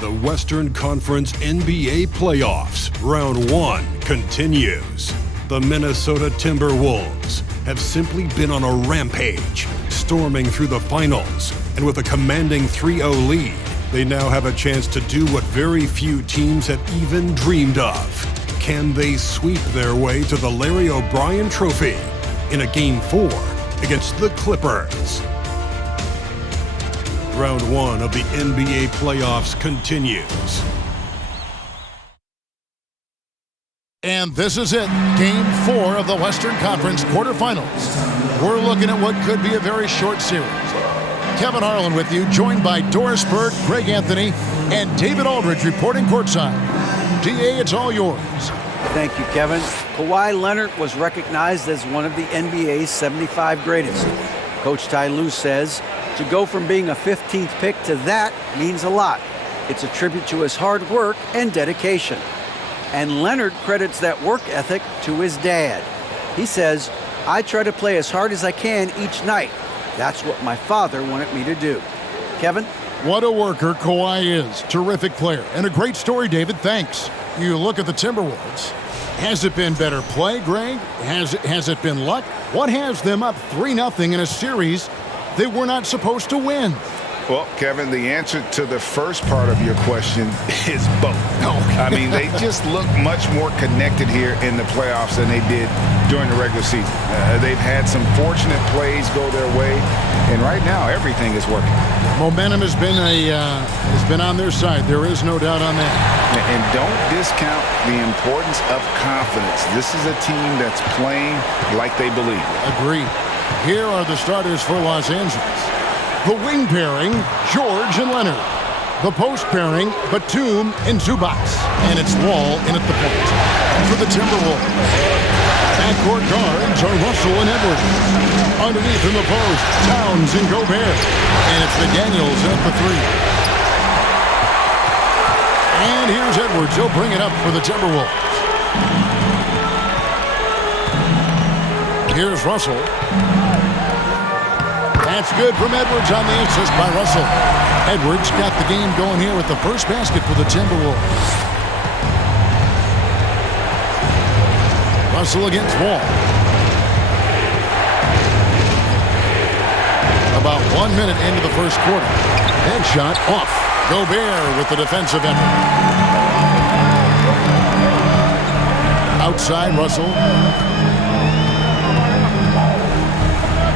The Western Conference NBA playoffs, round 1 continues. The Minnesota Timberwolves have simply been on a rampage, storming through the finals, and with a commanding 3-0 lead, they now have a chance to do what very few teams have even dreamed of. Can they sweep their way to the Larry O'Brien Trophy in a Game 4 against the Clippers? Round 1 of the NBA playoffs continues. And this is it, Game 4 of the Western Conference quarterfinals. We're looking at what could be a very short series. Kevin Harlan with you, joined by Doris Burke, Greg Anthony, and David Aldridge reporting courtside. DA, it's all yours. Thank you, Kevin. Kawhi Leonard was recognized as one of the NBA's 75 greatest. Coach Ty Lue says to go from being a 15th pick to that means a lot. It's a tribute to his hard work and dedication. And Leonard credits that work ethic to his dad. He says, "I try to play as hard as I can each night. That's what my father wanted me to do." Kevin? What a worker Kawhi is. Terrific player. And a great story, David. Thanks. You look at the Timberwolves. Has it been better play, Greg? Has it been luck? What has them up 3-0 in a series they were not supposed to win? Well, Kevin, the answer to the first part of your question is both. I mean, they just look much more connected here in the playoffs than they did during the regular season. They've had some fortunate plays go their way, and right now everything is working. Momentum has been on their side. There is no doubt on that. And don't discount the importance of confidence. This is a team that's playing like they believe. Agreed. Here are the starters for Los Angeles. The wing pairing, George and Leonard. The post pairing, Batum and Zubac. And it's Wall in at the point. For the Timberwolves, backcourt guards are Russell and Edwards. Underneath in the post, Towns and Gobert. And it's McDaniels at the 3. And here's Edwards. He'll bring it up for the Timberwolves. Here's Russell. That's good from Edwards on the assist by Russell. Edwards got the game going here with the first basket for the Timberwolves. Russell against Wall. About 1 minute into the first quarter. Head shot off. Gobert with the defensive effort. Outside Russell.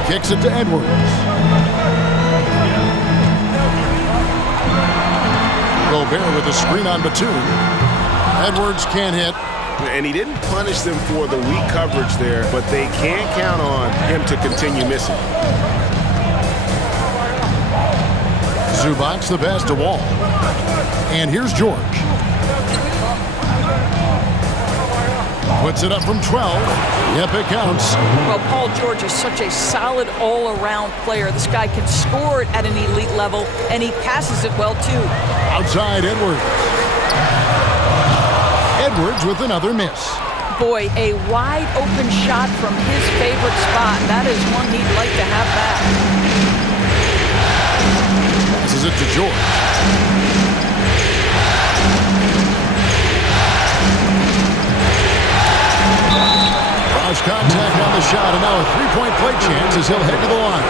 Kicks it to Edwards. Gobert with a screen on Batum. Edwards can't hit. And he didn't punish them for the weak coverage there, but they can't count on him to continue missing. Zubac the pass to Wall. And here's George. Puts it up from 12. Yep, it counts. Well, Paul George is such a solid all-around player. This guy can score it at an elite level, and he passes it well, too. Outside Edwards. Edwards with another miss. Boy, a wide-open shot from his favorite spot. That is one he'd like to have back. Passes it to George. Cross contact on the shot, and now a three-point play chance as he'll head to the line.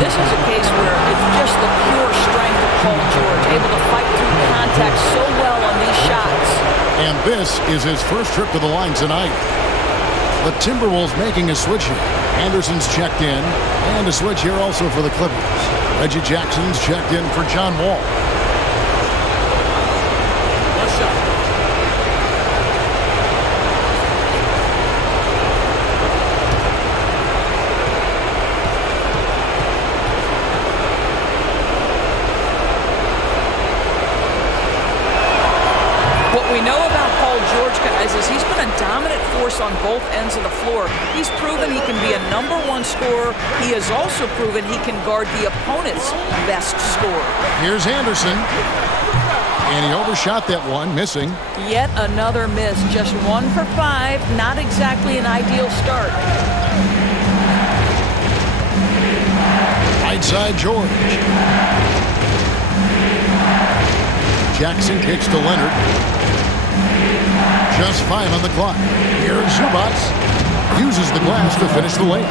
This is a case where it's just the pure strength of Paul George, able to fight through contact so well on these shots. And this is his first trip to the line tonight. The Timberwolves making a switch here. Anderson's checked in, and a switch here also for the Clippers. Reggie Jackson's checked in for John Wall. He's been a dominant force on both ends of the floor. He's proven he can be a #1 scorer. He has also proven he can guard the opponent's best scorer. Here's Anderson. And he overshot that one, missing. Yet another miss. Just 1 for 5. Not exactly an ideal start. Right side George. Jackson kicks to Leonard. Just 5 on the clock. Here's Zubac. Uses the glass to finish the layup.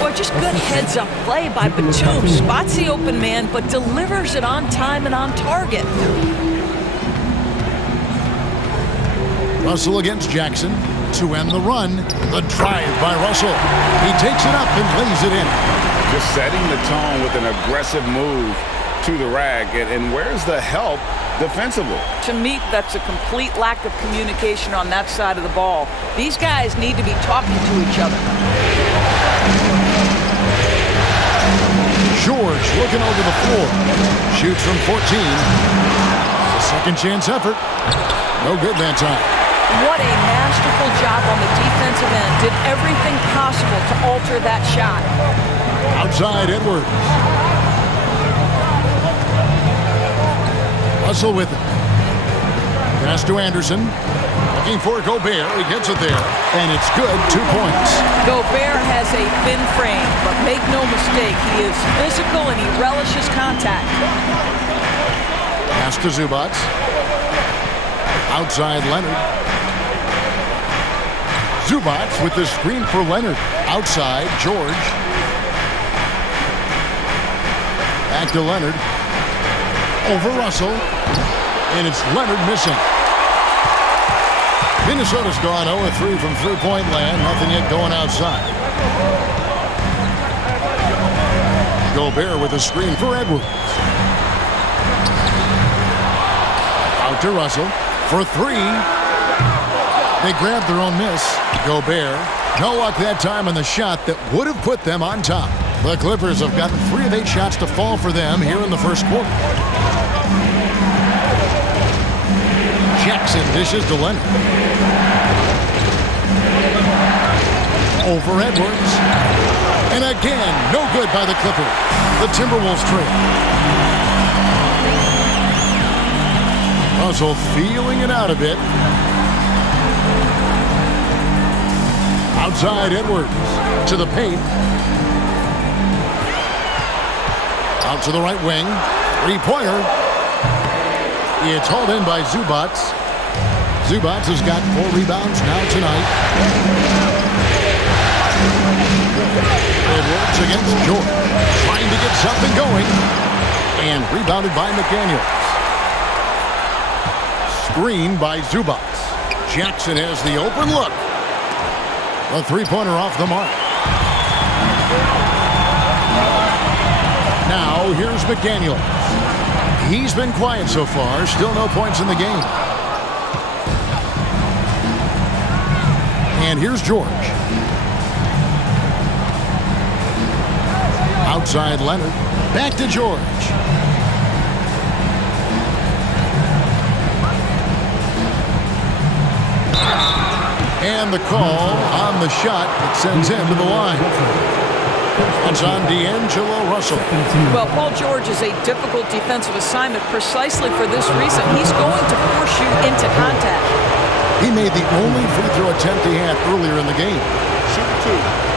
Well, just good heads-up play by Batum. Spots the open man, but delivers it on time and on target. Russell against Jackson to end the run. The drive by Russell. He takes it up and lays it in. Just setting the tone with an aggressive move to the rag. And where's the help defensively? To me, that's a complete lack of communication on that side of the ball. These guys need to be talking to each other. George looking over the floor. Shoots from 14. A second chance effort. No good that time. What a masterful job on the defensive end. Did everything possible to alter that shot. Outside Edwards. Russell with it. Pass to Anderson. Looking for Gobert. He gets it there. And it's good. 2 points. Gobert has a thin frame, but make no mistake, he is physical and he relishes contact. Pass to Zubac. Outside Leonard. Zubac with the screen for Leonard. Outside George. Back to Leonard. Over Russell. And it's Leonard missing. Minnesota's gone 0-3 from three-point land. Nothing yet going outside. Gobert with a screen for Edwards. Out to Russell for 3. They grabbed their own miss. Gobert. No luck that time on the shot that would have put them on top. The Clippers have gotten 3 of 8 shots to fall for them here in the first quarter. Jackson dishes to Leonard. Over Edwards. And again, no good by the Clippers. The Timberwolves trail. Russell feeling it out a bit. Outside Edwards. To the paint. Out to the right wing. 3-pointer. It's hauled in by Zubac. Zubac has got 4 rebounds now tonight. Edwards against George. Trying to get something going. And rebounded by McDaniels. Screen by Zubac. Jackson has the open look. A 3-pointer off the mark. Now here's McDaniels. He's been quiet so far. Still no points in the game. And here's George. Outside Leonard. Back to George. And the call on the shot that sends him to the line. It's on D'Angelo Russell. Well, Paul George is a difficult defensive assignment precisely for this reason. He's going to force you into contact. He made the only free throw attempt he had earlier in the game. Shoot 2.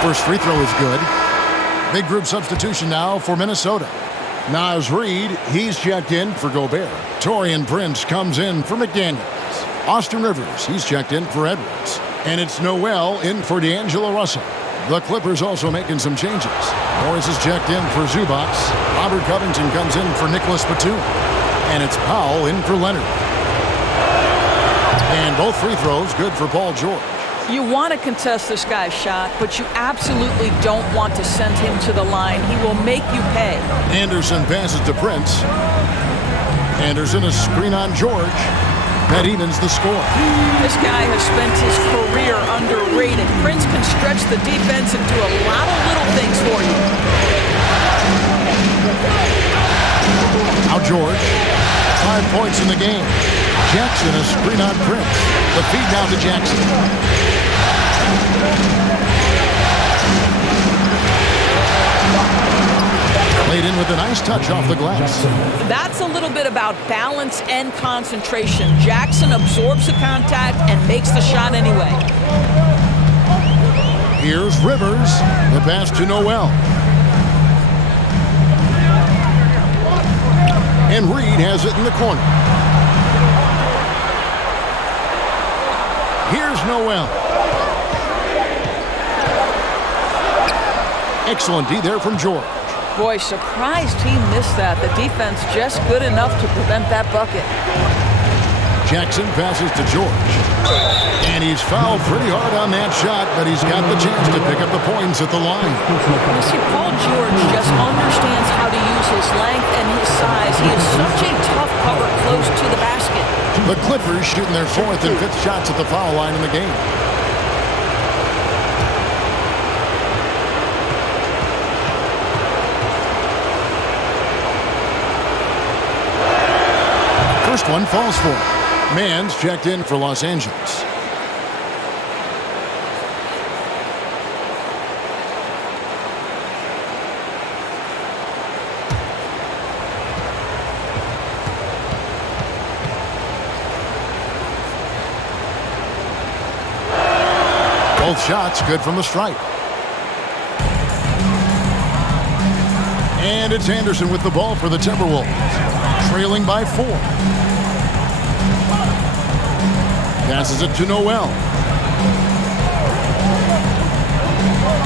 First free throw is good. Big group substitution now for Minnesota. Naz Reid, he's checked in for Gobert. Taurean Prince comes in for McDaniels. Austin Rivers, he's checked in for Edwards. And it's Noel in for D'Angelo Russell. The Clippers also making some changes. Morris is checked in for Zubac. Robert Covington comes in for Nicholas Batum. And it's Powell in for Leonard. And both free throws good for Paul George. You want to contest this guy's shot, but you absolutely don't want to send him to the line. He will make you pay. Anderson passes to Prince. Anderson a screen on George. That evens the score. This guy has spent his career underrated. Prince can stretch the defense and do a lot of little things for you. Now George. 5 points in the game. Jackson a screen on Prince. The feed down to Jackson. Laid in with a nice touch off the glass. That's a little bit about balance and concentration. Jackson absorbs the contact and makes the shot anyway. Here's Rivers. The pass to Noel. And Reed has it in the corner. Here's Noel. Excellent D there from George. Boy, surprised he missed that. The defense just good enough to prevent that bucket. Jackson passes to George. And he's fouled pretty hard on that shot, but he's got the chance to pick up the points at the line. You see, Paul George just understands how to use his length and his size. He is such a tough cover close to the basket. The Clippers shooting their 4th and 5th shots at the foul line in the game. First one falls for him. Mann's checked in for Los Angeles. Both shots good from the stripe. And it's Anderson with the ball for the Timberwolves. Trailing by 4. Passes it to Noel.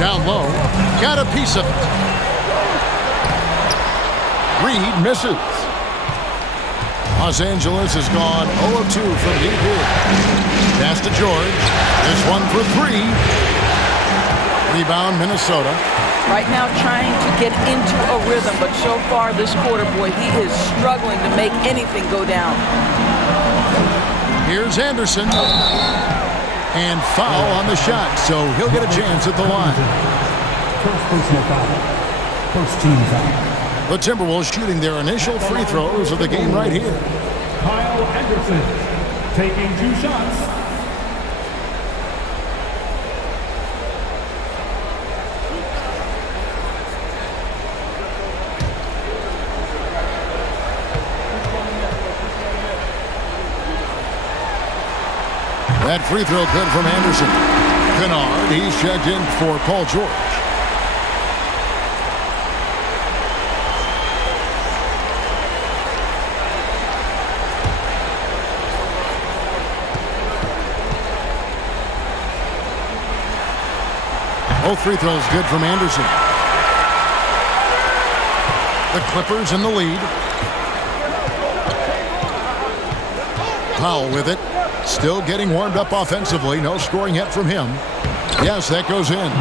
Down low. Got a piece of it. Reed misses. Los Angeles has gone 0 of 2 from deep here. Pass to George. This one for 3. Rebound Minnesota. Right now trying to get into a rhythm, but so far this quarter, boy, he is struggling to make anything go down. Here's Anderson. And foul on the shot, so he'll get a chance at the line. First personal foul. First team foul. The Timberwolves shooting their initial free throws of the game right here. Kyle Anderson taking 2 shots. That free throw good from Anderson. Kennard, he's checked in for Paul George. Both free throws good from Anderson. The Clippers in the lead. Powell with it. Still getting warmed up offensively. No scoring yet from him. Yes, that goes in.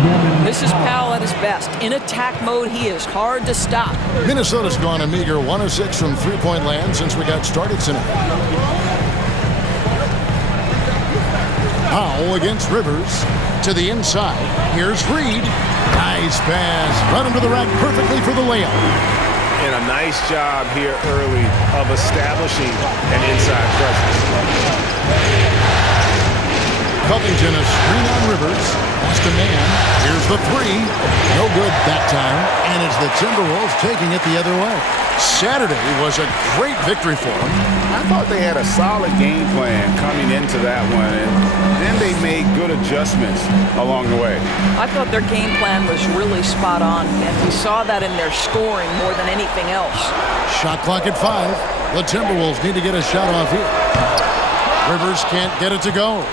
This is Powell at his best. In attack mode, he is hard to stop. Minnesota's gone a meager 1 of 6 from three-point land since we got started tonight. Powell against Rivers. To the inside. Here's Reed. Nice pass. Right into the rack perfectly for the layup. And a nice job here early of establishing an inside presence. Covington a screen on Rivers. Pass to man. Here's the 3. No good that time. And it's the Timberwolves taking it the other way. Saturday was a great victory for them. I thought they had a solid game plan coming into that one, and then they made good adjustments along the way. I thought their game plan was really spot on, and we saw that in their scoring more than anything else. Shot clock at 5. The Timberwolves need to get a shot off here. Rivers can't get it to go.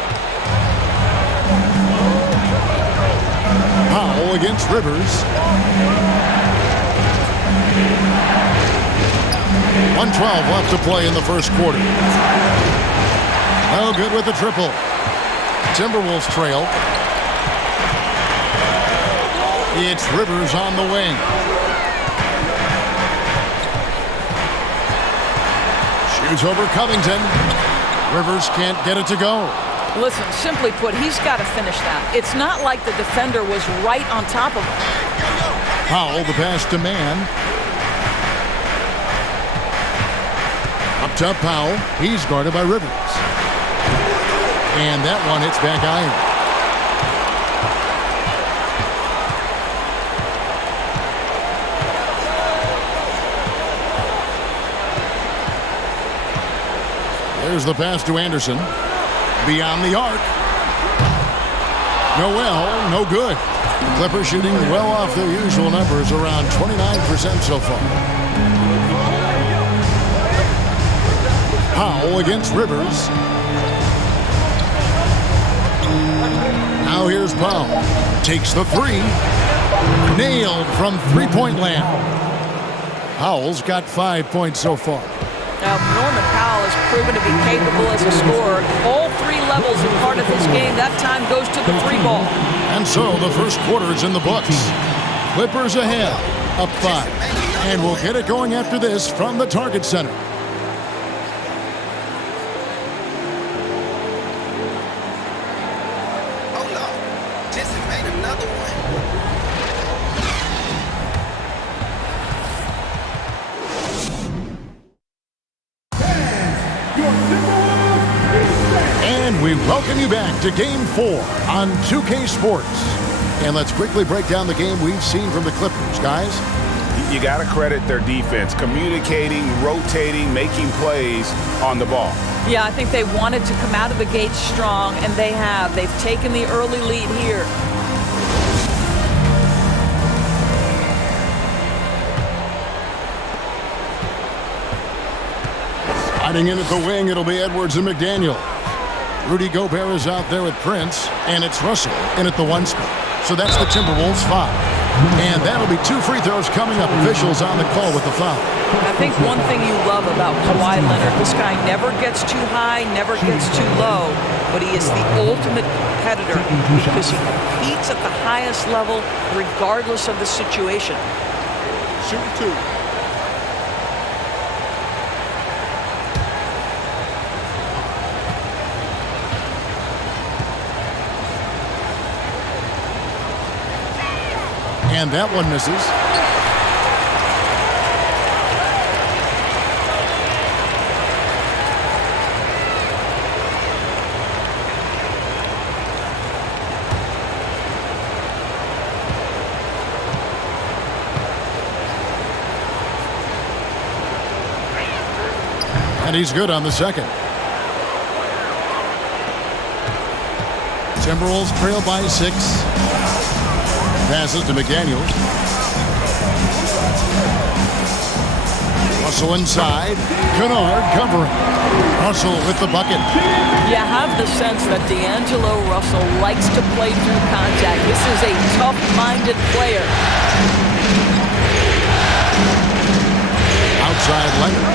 Powell against Rivers. 1:12 left to play in the first quarter. No good with the triple. Timberwolves trail. It's Rivers on the wing. Shoots over Covington. Rivers can't get it to go. Listen, simply put, he's got to finish that. It's not like the defender was right on top of him. Powell, the pass to man. Up top, Powell. He's guarded by Rivers. And that one hits back iron. There's the pass to Anderson. Beyond the arc. Noel, no good. Clippers shooting well off their usual numbers, around 29% so far. Powell against Rivers. Now here's Powell. Takes the three. Nailed from three-point land. Powell's got 5 points so far. Now, Norman Powell has proven to be capable as a scorer. All three levels are part of his game. That time goes to the three ball. And so the first quarter is in the books. Clippers ahead, up 5. And we'll get it going after this from the Target Center. We welcome you back to Game 4 on 2K Sports. And let's quickly break down the game we've seen from the Clippers, guys. You got to credit their defense, communicating, rotating, making plays on the ball. Yeah, I think they wanted to come out of the gate strong, and they have. They've taken the early lead here. Sliding in at the wing, it'll be Edwards and McDaniel. Rudy Gobert is out there with Prince, and it's Russell in at the 1 spot. So that's the Timberwolves 5. And that'll be 2 free throws coming up. Officials on the call with the foul. I think one thing you love about Kawhi Leonard, this guy never gets too high, never gets too low, but he is the ultimate competitor because he competes at the highest level regardless of the situation. Shoot 2. And that one misses. And he's good on the second. Timberwolves trail by 6. Passes to McDaniel. Russell inside. Kennard covering. Russell with the bucket. You have the sense that D'Angelo Russell likes to play through contact. This is a tough-minded player. Outside Leonard.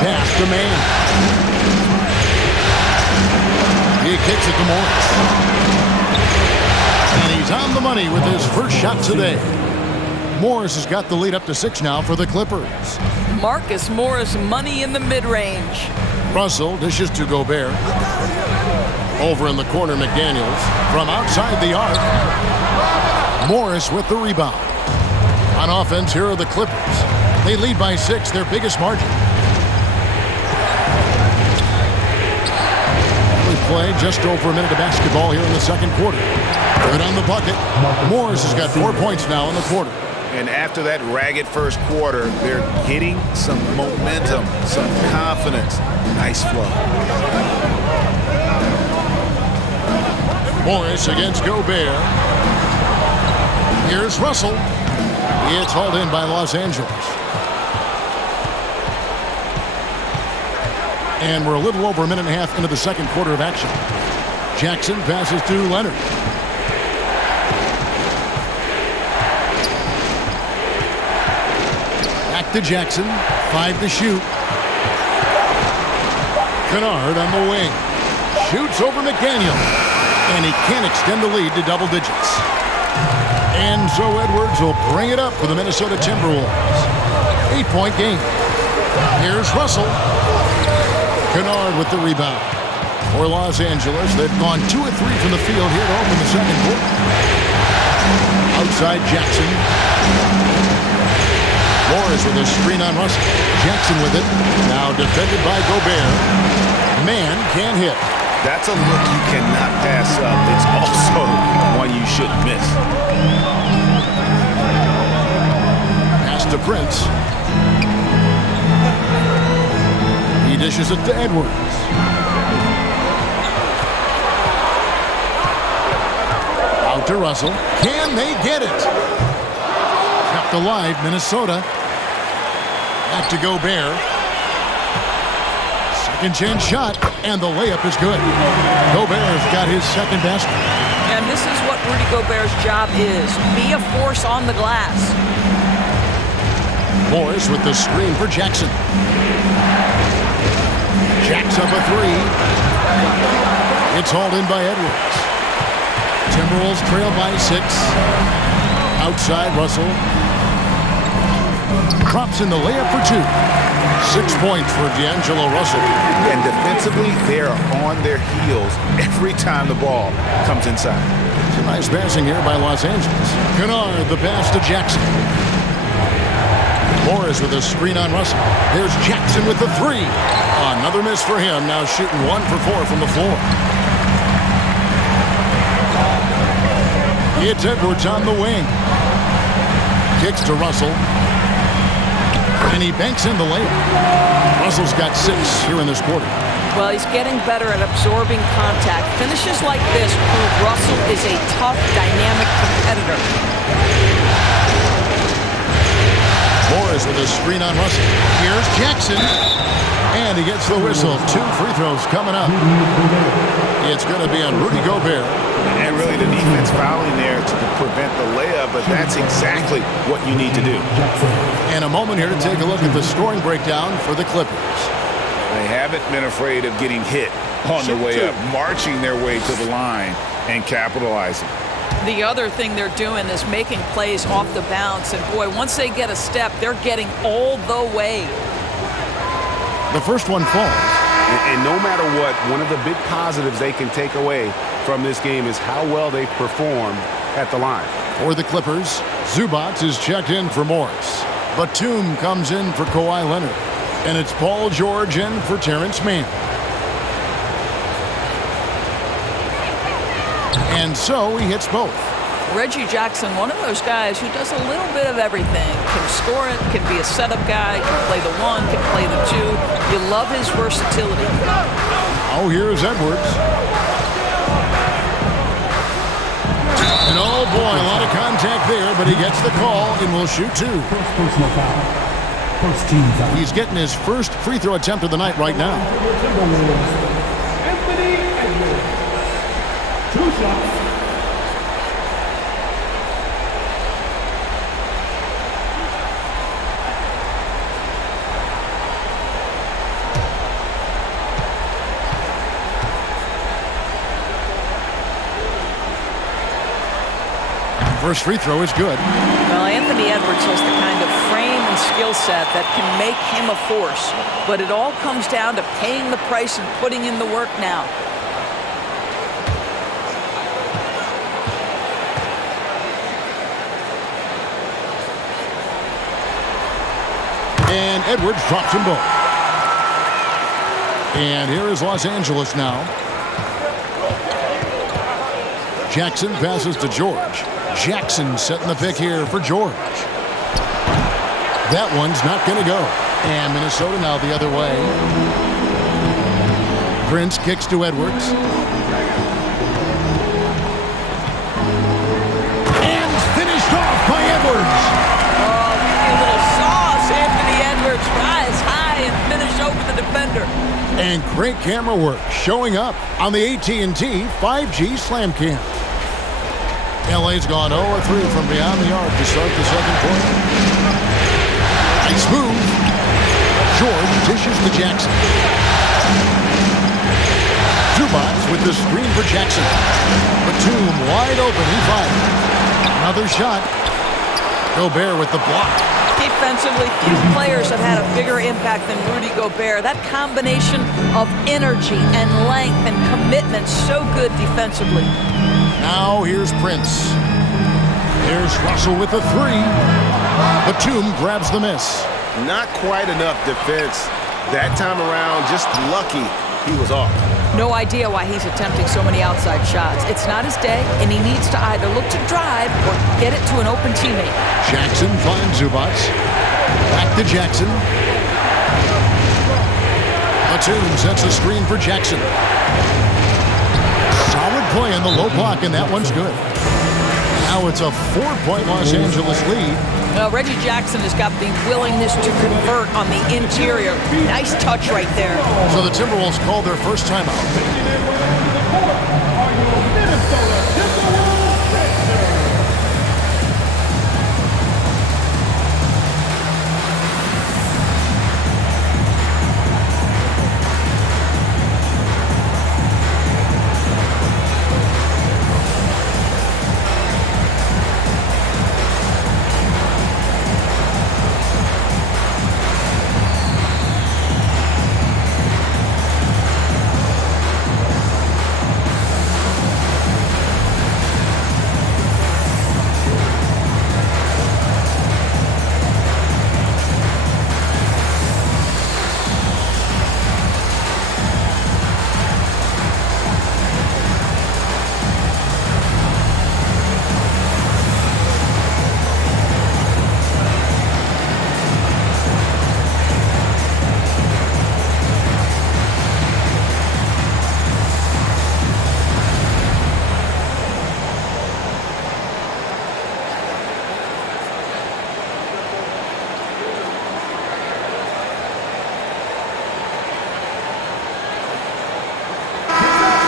Pass to Mann. He kicks it to Morris. And he's on the money with his first shot today. Morris has got the lead up to 6 now for the Clippers. Marcus Morris, money in the mid-range. Russell dishes to Gobert. Over in the corner, McDaniels. From outside the arc. Morris with the rebound. On offense, here are the Clippers. They lead by 6, their biggest margin. We play just over a minute of basketball here in the second quarter. Good on the bucket. Morris has got 4 points now in the quarter. And after that ragged first quarter, they're getting some momentum, some confidence. Nice flow. Morris against Gobert. Here's Russell. It's hauled in by Los Angeles. And we're a little over a minute and a half into the second quarter of action. Jackson passes to Leonard. Back to Jackson. 5 to shoot. Kennard on the wing. Shoots over McDaniel. And he can't extend the lead to double digits. And so Edwards will bring it up for the Minnesota Timberwolves. 8-point game. Here's Russell. Kennard with the rebound. For Los Angeles, they've gone 2 of 3 from the field here to open the second quarter. Outside Jackson. Morris with a screen on Russell. Jackson with it. Now defended by Gobert. Man can't hit. That's a look you cannot pass up. It's also one you shouldn't miss. Pass to Prince. He Dishes it to Edwards. Out to Russell. Can they get it? Kept alive, Minnesota. Back to Gobert. Second chance shot, and the layup is good. Gobert's got his second basket. And this is what Rudy Gobert's job is. Be a force on the glass. Morris with the screen for Jackson. Jacks up a three. It's hauled in by Edwards. Timberwolves trail by 6. Outside, Russell. Drops in the layup for 2. 6 points for D'Angelo Russell. And defensively, they are on their heels every time the ball comes inside. It's a nice passing here by Los Angeles. Kennard, the pass to Jackson. Morris with a screen on Russell. Here's Jackson with the 3. Another miss for him. Now shooting 1 for 4 from the floor. It's Edwards on the wing. Kicks to Russell. And he banks in the layup. Russell's got 6 here in this quarter. Well, he's getting better at absorbing contact. Finishes like this prove Russell is a tough, dynamic competitor. Morris with a screen on Russell. Here's Jackson. And he gets the whistle. 2 free throws coming up. It's going to be on Rudy Gobert. And really the defense fouling there to prevent the layup, but that's exactly what you need to do. And a moment here to take a look at the scoring breakdown for the Clippers. They haven't been afraid of getting hit on the way up, marching their way to the line and capitalizing. The other thing they're doing is making plays off the bounce. And boy, once they get a step, they're getting all the way. The first one falls. And no matter what, one of the big positives they can take away from this game is how well they perform at the line. For the Clippers, Zubac is checked in for Morris. Batum comes in for Kawhi Leonard. And it's Paul George in for Terrence Mann. And so he hits both. Reggie Jackson, one of those guys who does a little bit of everything. Can score it, can be a setup guy, can play the 1, can play the 2. You love his versatility. Oh, here's Edwards. And oh boy, a lot of contact there, but he gets the call and will shoot 2. First personal foul. First team foul. He's getting his first free throw attempt of the night right now. Timberwolves. Anthony Edwards. 2 shots. First free throw is good. Well, Anthony Edwards has the kind of frame and skill set that can make him a force. But it all comes down to paying the price and putting in the work now. And Edwards drops them both. And here is Los Angeles now. Jackson passes to George. Jackson setting the pick here for George. That one's not going to go. And Minnesota now the other way. Prince kicks to Edwards. And finished off by Edwards. Oh, a little sauce. Anthony Edwards rise high and finish over the defender. And great camera work showing up on the AT&T 5G Slam Cam. LA's gone 0-3 from beyond the arc to start the second quarter. Nice move. George dishes to Jackson. Zubac with the screen for Jackson. Batum wide open. He fired. Another shot. Gobert with the block. Defensively, few players have had a bigger impact than Rudy Gobert. That combination of energy and length and commitment, so good defensively. Now here's Prince. Here's Russell with the 3. Batum grabs the miss. Not quite enough defense that time around. Just lucky he was off. No idea why he's attempting so many outside shots. It's not his day, and he needs to either look to drive or get it to an open teammate. Jackson finds Zubac. Back to Jackson. Batum sets the screen for Jackson. Solid play in the low block, and that one's good. Now it's a 4-point Los Angeles lead. Reggie Jackson has got the willingness to convert on the interior. Nice touch right there. So the Timberwolves called their first timeout.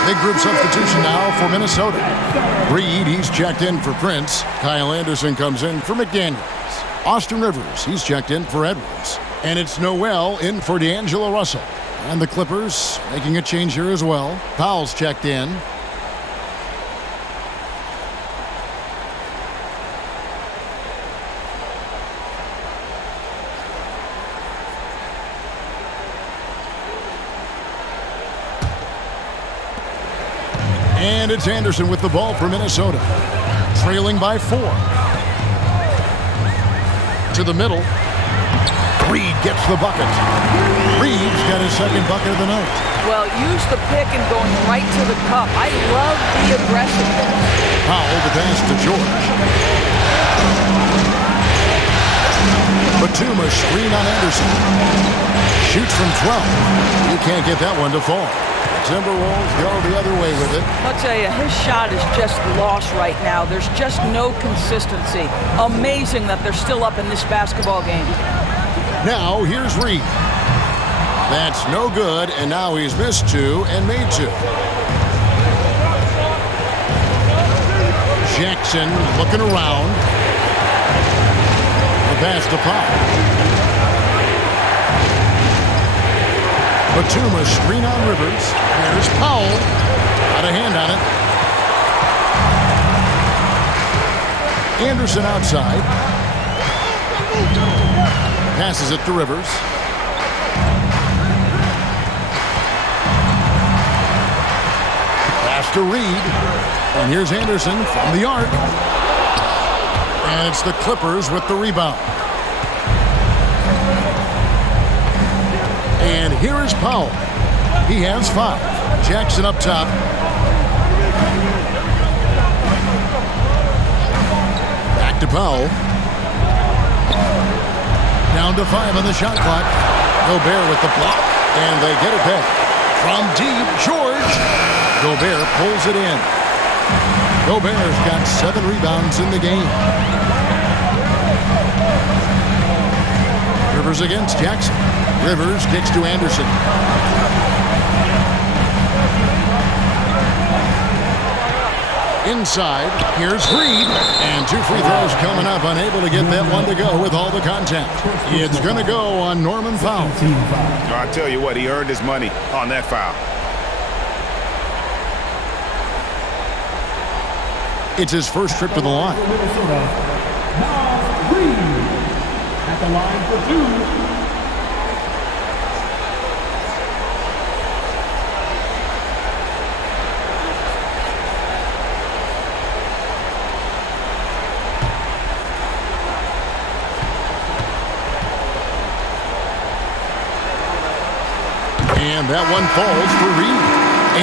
Big group substitution now for Minnesota. Reed, he's checked in for Prince. Kyle Anderson comes in for McDaniels. Austin Rivers, he's checked in for Edwards. And it's Noel in for D'Angelo Russell. And the Clippers making a change here as well. Powell's checked in. And it's Anderson with the ball for Minnesota. Trailing by 4. To the middle. Reed gets the bucket. Reed's got his second bucket of the night. Well, use the pick and going right to the cup. I love the aggressiveness. Powell the pass to George. Batum a screen on Anderson. Shoots from 12. You can't get that one to fall. Timberwolves go the other way with it. I'll tell you, his shot is just lost right now. There's just no consistency. Amazing that they're still up in this basketball game. Now, here's Reed. That's no good, and now he's missed 2 and made 2. Jackson looking around. The pass to Powell. Batum a screen on Rivers. There's Powell. Got a hand on it. Anderson outside. Passes it to Rivers. Pass to Reed. And here's Anderson from the arc. And it's the Clippers with the rebound. And here is Powell. He has 5. Jackson up top. Back to Powell. Down to 5 on the shot clock. Gobert with the block. And they get it back. From deep, George. Gobert pulls it in. Gobert's got 7 rebounds in the game. Rivers against Jackson. Rivers kicks to Anderson. Inside, here's Reed. And 2 free throws coming up, unable to get that one to go with all the contact. It's going to go on Norman Powell. I tell you what, he earned his money on that foul. It's his first trip to the line. Reed at the line for 2. And that one falls for Reed.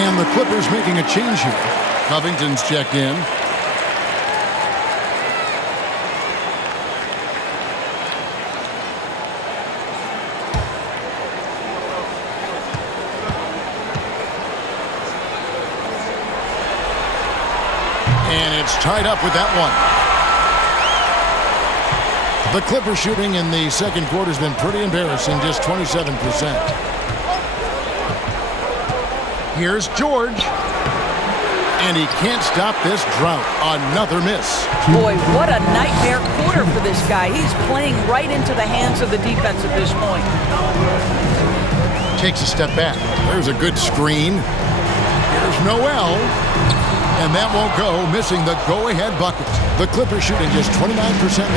And the Clippers making a change here. Covington's checked in. And it's tied up with that one. The Clippers shooting in the second quarter has been pretty embarrassing, just 27%. Here's George. And he can't stop this drought. Another miss. Boy, what a nightmare quarter for this guy. He's playing right into the hands of the defense at this point. Takes a step back. There's a good screen. Here's Noel. And that won't go, missing the go-ahead bucket. The Clippers shooting just 29%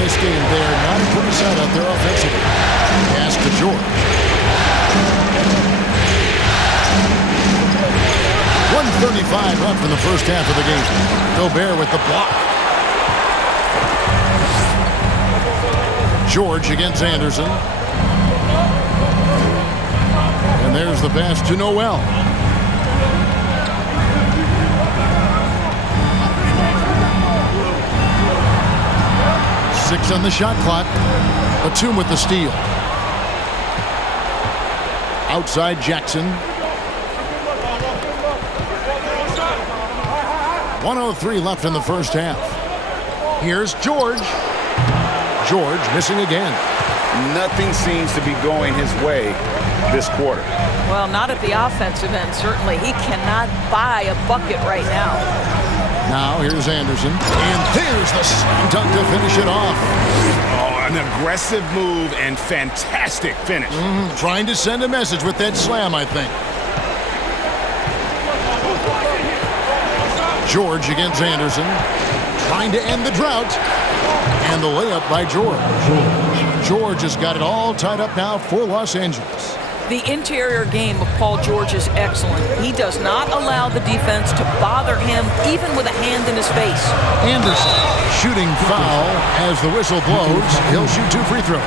this game. They are not a pretty side out there offensively. Pass to George. 1:35 left in the first half of the game. Gobert with the block. George against Anderson. And there's the pass to Noel. Six on the shot clock. Batum with the steal. Outside Jackson. 1:03 left in the first half. Here's George. George missing again. Nothing seems to be going his way this quarter. Well, not at the offensive end, certainly. He cannot buy a bucket right now. Now here's Anderson. And there's the slam dunk to finish it off. Oh, an aggressive move and fantastic finish. Trying to send a message with that slam, I think. George against Anderson. Trying to end the drought. And the layup by George. George has got it all tied up now for Los Angeles. The interior game of Paul George is excellent. He does not allow the defense to bother him, even with a hand in his face. Anderson shooting foul as the whistle blows. He'll shoot 2 free throws.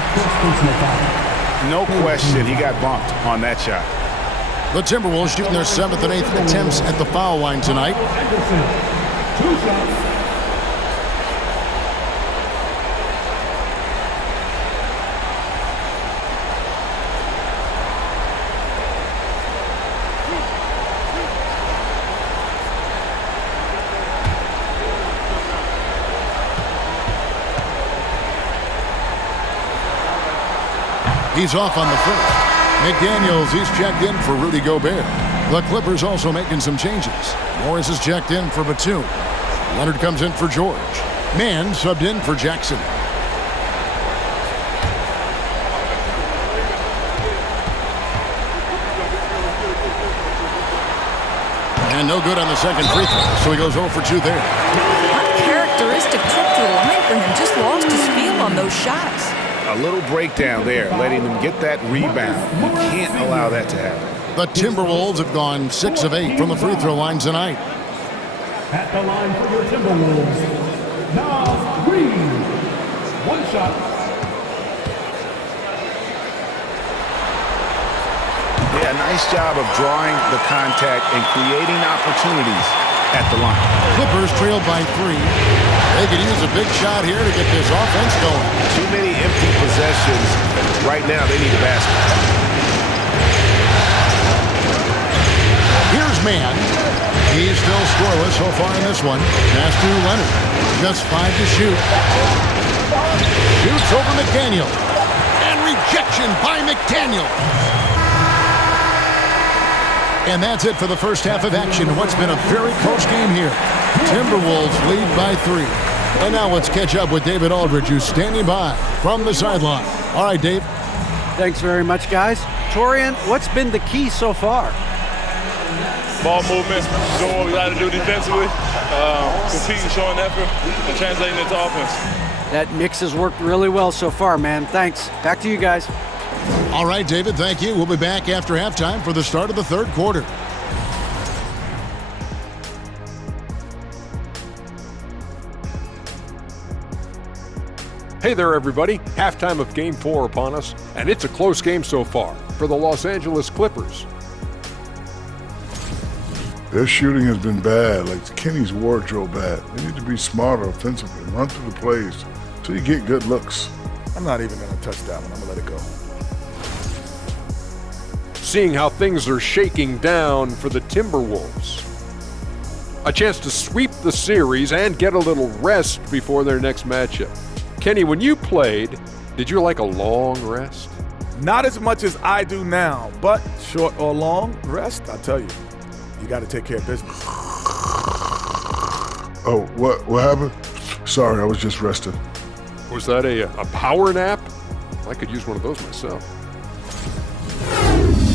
No question, he got bumped on that shot. The Timberwolves shooting their 7th and 8th attempts at the foul line tonight. 2 shots. He's off on the first. McDaniels, he's checked in for Rudy Gobert. The Clippers also making some changes. Morris is checked in for Batum. Leonard comes in for George. Mann subbed in for Jackson. And no good on the second free throw, so he goes 0 for 2 there. Uncharacteristic trip to the line for him. Just lost his feel on those shots. A little breakdown there, letting them get that rebound. You can't allow that to happen. The Timberwolves have gone 6 of 8 from the free throw line tonight. At the line for your Timberwolves, now Green. 1 shot. Yeah, nice job of drawing the contact and creating opportunities at the line. Clippers trailed by 3. They could use a big shot here to get this offense going. Too many empty possessions. Right now, they need a basket. Here's Mann. He's still scoreless so far in this one. Pass to Leonard. Just 5 to shoot. Shoots over McDaniel. And rejection by McDaniel. And that's it for the first half of action. What's been a very close game here. Timberwolves lead by 3. And now let's catch up with David Aldridge, who's standing by from the sideline. All right, Dave. Thanks very much, guys. Torian, what's been the key so far? Ball movement, doing what we got to do defensively, competing, showing effort, and translating into offense. That mix has worked really well so far, man. Thanks. Back to you guys. All right, David, thank you. We'll be back after halftime for the start of the third quarter. Hey there, everybody. Halftime of Game 4 upon us, and it's a close game so far for the Los Angeles Clippers. Their shooting has been bad, like Kenny's wardrobe bad. They need to be smarter offensively, run through the plays till you get good looks. I'm not even going to touch that one. I'm going to let it go. Seeing how things are shaking down for the Timberwolves. a chance to sweep the series and get a little rest before their next matchup. Kenny, when you played, did you like a long rest? Not as much as I do now, but short or long rest, I tell you, you got to take care of business. Oh, what happened? Sorry, I was just resting. Was that a power nap? I could use one of those myself.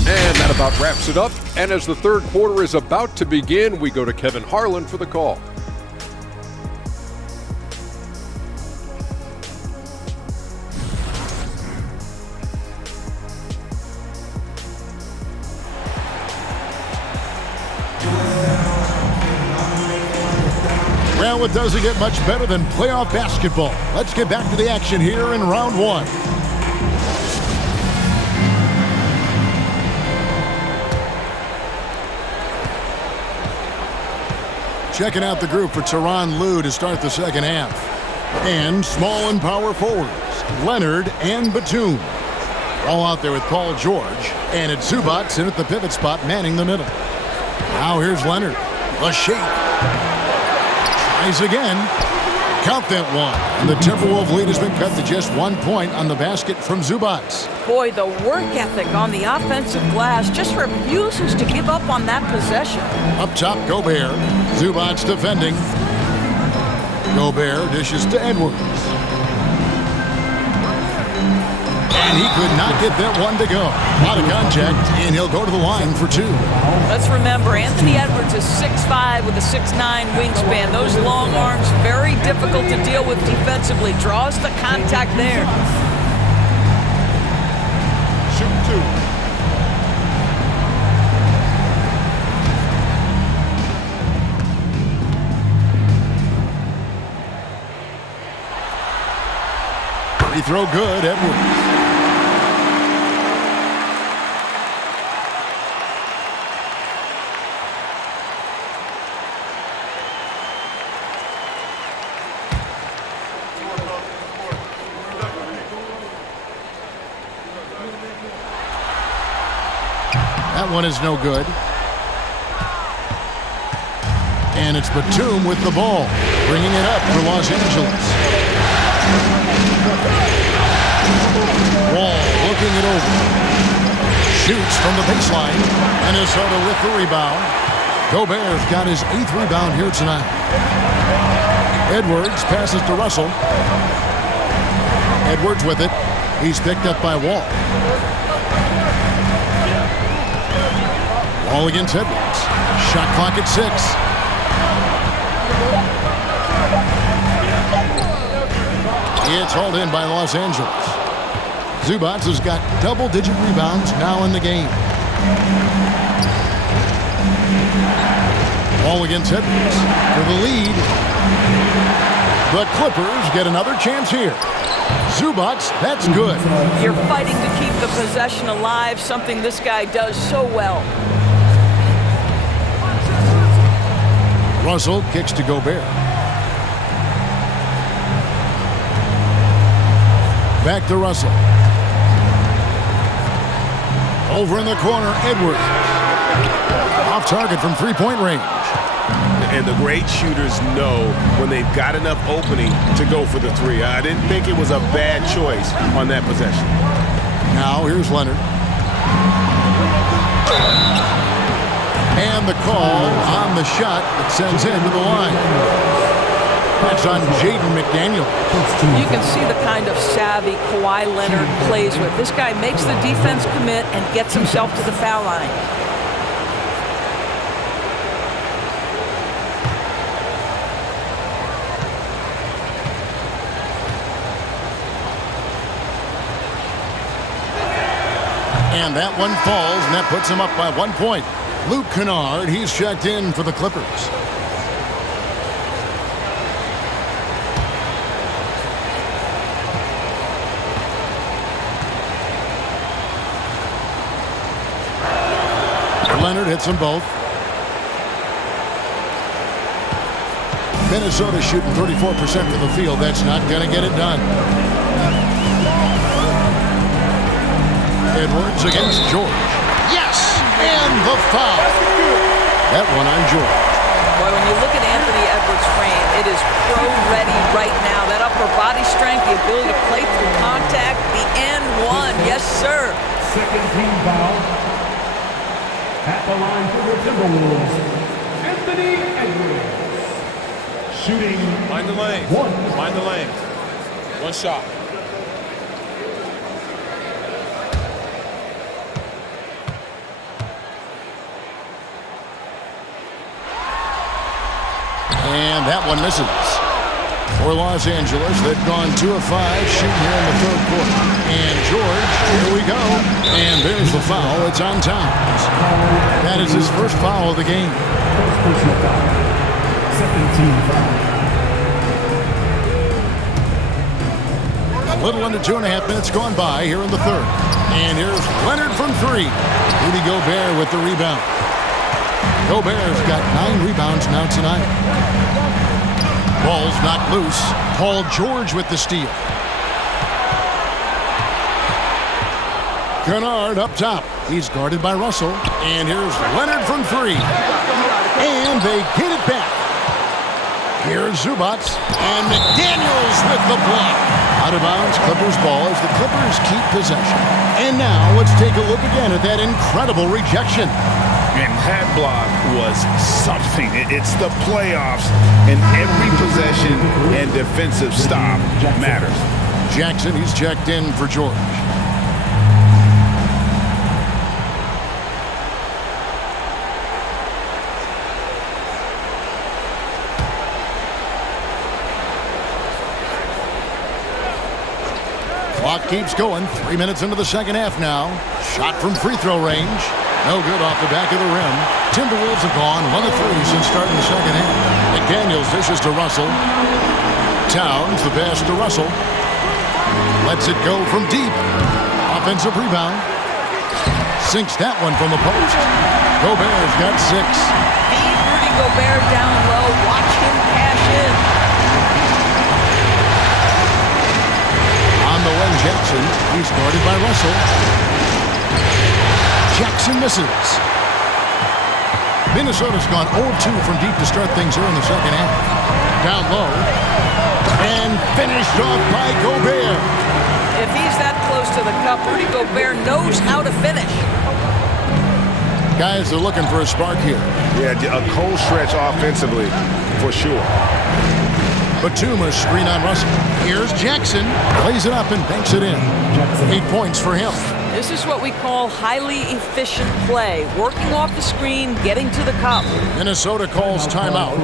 And that about wraps it up. And as the third quarter is about to begin, we go to Kevin Harlan for the call. Well, it doesn't get much better than playoff basketball. Let's get back to the action here in round one. Checking out the group for Tyronn Lue to start the second half. And small and power forwards, Leonard and Batum. All out there with Paul George. And it's Zubac in at the pivot spot, manning the middle. Now here's Leonard. A shake. Tries again. Count that one. And the Timberwolves lead has been cut to just 1 point on the basket from Zubac. Boy, the work ethic on the offensive glass just refuses to give up on that possession. Up top, Gobert. Zubac defending. Gobert dishes to Edwards. And he could not get that one to go. Out of contact, and he'll go to the line for two. Let's remember, Anthony Edwards is 6'5" with a 6'9" wingspan. Those long arms, very difficult to deal with defensively. Draws the contact there. Shoot two. Free throw good, Edwards. That one is no good. And it's Batum with the ball, bringing it up for Los Angeles. Wall looking it over. Shoots from the baseline. Minnesota with the rebound. Gobert's got his 8th rebound here tonight. Edwards passes to Russell. Edwards with it. He's picked up by Wall. Wall against Edwards. Shot clock at 6. It's hauled in by Los Angeles. Zubac has got double-digit rebounds now in the game. Wall against Edwards for the lead. The Clippers get another chance here. Zubac, that's good. You're fighting to keep the possession alive, something this guy does so well. Russell kicks to Gobert. Back to Russell. Over in the corner, Edwards. Off target from three-point range. And the great shooters know when they've got enough opening to go for the three. I didn't think it was a bad choice on that possession. Now here's Leonard. And the call on the shot that sends him to the line. That's on Jaden McDaniel. You can see the kind of savvy Kawhi Leonard plays with. This guy makes the defense commit and gets himself to the foul line. And that one falls, and that puts him up by 1 point. Luke Kennard, he's checked in for the Clippers. Leonard hits them both. Minnesota shooting 34% from the field. That's not going to get it done. Edwards against George. Yes! And the foul. That one on George. Boy, when you look at Anthony Edwards' frame, it is pro-ready right now. That upper body strength, the ability to play through contact, the and one. Yes, sir. Second team foul. At the line for the Timberwolves, Anthony Edwards. Shooting. Mind the lane. Mind the lane. One shot. And that one misses. For Los Angeles, they've gone 2 of 5 shooting here in the third quarter. And George, here we go. And there's the foul. It's on Towns. That is his first foul of the game. First personal foul. Second team foul. A little under 2.5 minutes gone by here in the third. And here's Leonard from 3. Rudy Gobert with the rebound. Gobert's got 9 rebounds now tonight. Ball's knocked loose. Paul George with the steal. Kennard up top. He's guarded by Russell. And here's Leonard from 3. And they get it back. Here's Zubac. And McDaniels with the block. Out of bounds, Clippers ball as the Clippers keep possession. And now let's take a look again at that incredible rejection. And that block was something. It's the playoffs, and every possession and defensive stop matters. Jackson, he's checked in for George. Clock keeps going. 3 minutes into the second half now. Shot from free throw range. No good off the back of the rim. Timberwolves have gone 1 of 3 since starting the second half. McDaniels dishes to Russell. Towns, the pass to Russell. Lets it go from deep. Offensive rebound. Sinks that one from the post. Gobert's got 6. Feed Rudy Gobert down low. Watch him cash in. On the wing, Jackson. He's guarded by Russell. Jackson misses. Minnesota's gone 0-2 from deep to start things here in the second half. Down low. And finished off by Gobert. If he's that close to the cup, Rudy Gobert knows how to finish. Guys are looking for a spark here. Yeah, a cold stretch offensively, for sure. Batum screen on Russell. Here's Jackson. Plays it up and banks it in. 8 points for him. This is what we call highly efficient play. Working off the screen, getting to the cup. Minnesota calls timeout.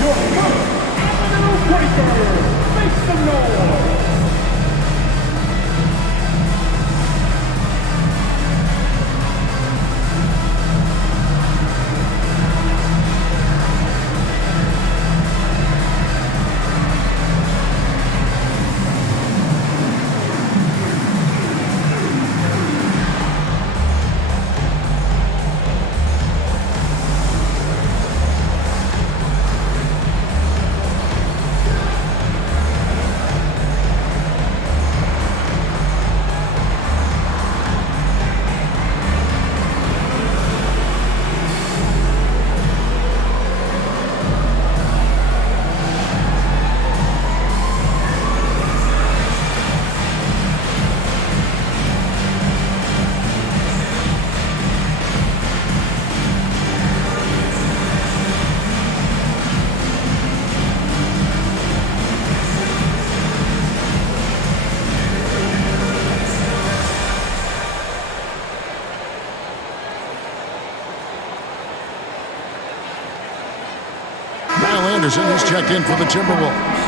Your first Continental Breaker. Make some noise. Anderson is checked in for the Timberwolves.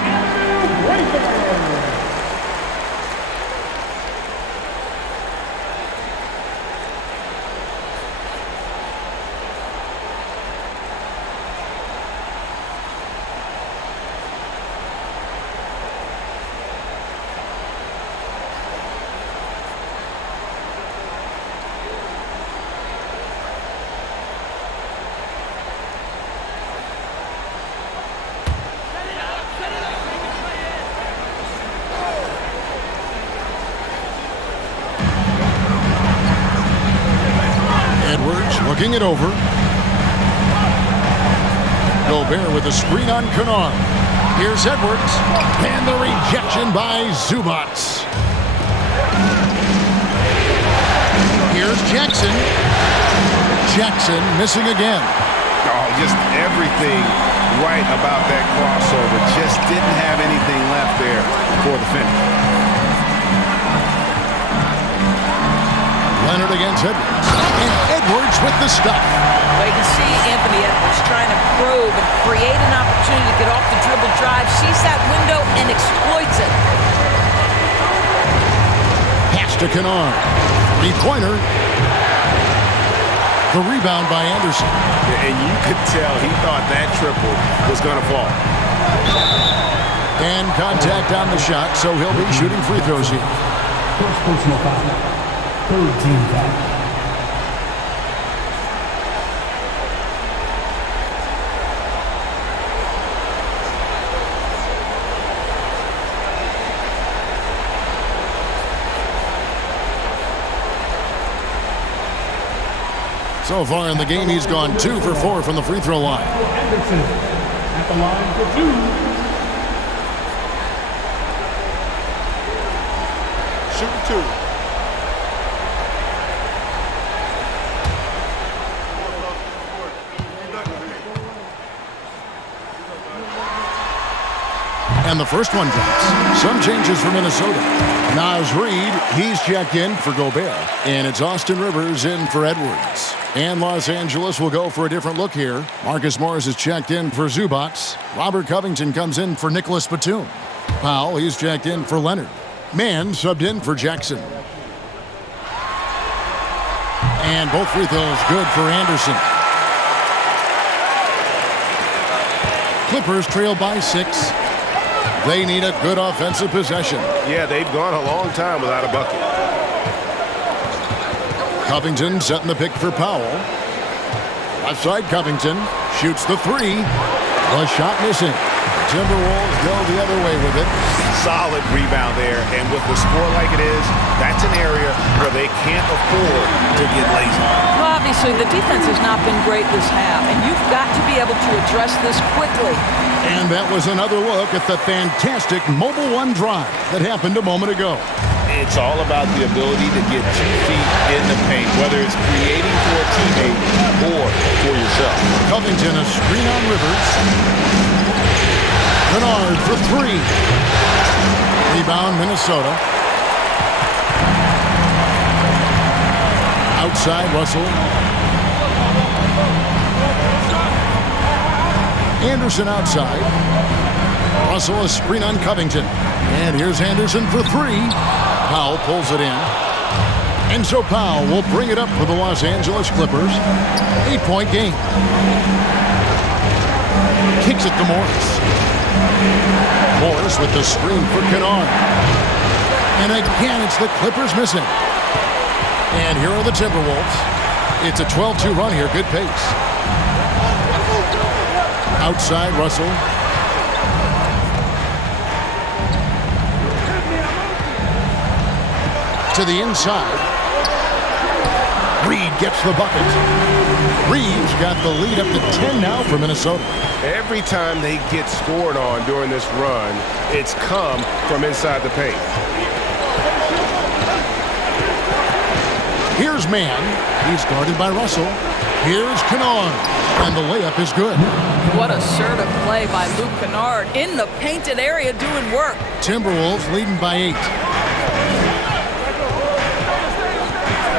Looking it over. Gobert with a screen on Kennard. Here's Edwards. And the rejection by Zubac. Here's Jackson. Jackson missing again. Oh, just everything right about that crossover. Just didn't have anything left there for the finish. Leonard against Edwards. And Edwards with the stuff. Well, you can see Anthony Edwards trying to probe and create an opportunity to get off the dribble drive, sees that window and exploits it. Pass to Kennard. Three-pointer. The rebound by Anderson. And you could tell he thought that triple was going to fall. And contact on the shot, so he'll be shooting free throws here. First personal foul. Third team foul. So far in the game, he's gone 2 for 4 from the free throw line. Anderson at the line for 2. Shoot 2. And the first one drops. Some changes for Minnesota. Naz Reid, he's checked in for Gobert. And it's Austin Rivers in for Edwards. And Los Angeles will go for a different look here. Marcus Morris is checked in for Zubac. Robert Covington comes in for Nicholas Batum. Powell, he's checked in for Leonard. Mann subbed in for Jackson. And both free throws good for Anderson. Clippers trail by 6. They need a good offensive possession. Yeah, they've gone a long time without a bucket. Covington setting the pick for Powell. Left side, Covington shoots the 3. A shot missing. Timberwolves go the other way with it. Solid rebound there, and with the score like it is, that's an area where they can't afford to get lazy. Well, obviously, the defense has not been great this half, and you've got to be able to address this quickly. And that was another look at the fantastic Mobile One drive that happened a moment ago. It's all about the ability to get 2 feet in the paint, whether it's creating for a teammate or for yourself. Covington, a screen on Rivers. Kennard for 3. Rebound, Minnesota. Outside, Russell. Anderson outside. Russell, a screen on Covington. And here's Anderson for 3. Powell pulls it in. And so Powell will bring it up for the Los Angeles Clippers. 8-point game. Kicks it to Morris. Morris with the screen for Kennard. And again, it's the Clippers missing. And here are the Timberwolves. It's a 12-2 run here. Good pace. Outside, Russell. To the inside. Reed gets the bucket. Reed's got the lead up to 10 now for Minnesota. Every time they get scored on during this run, it's come from inside the paint. Here's Mann. He's guarded by Russell. Here's Kennard. And the layup is good. What assertive play by Luke Kennard in the painted area doing work. Timberwolves leading by 8.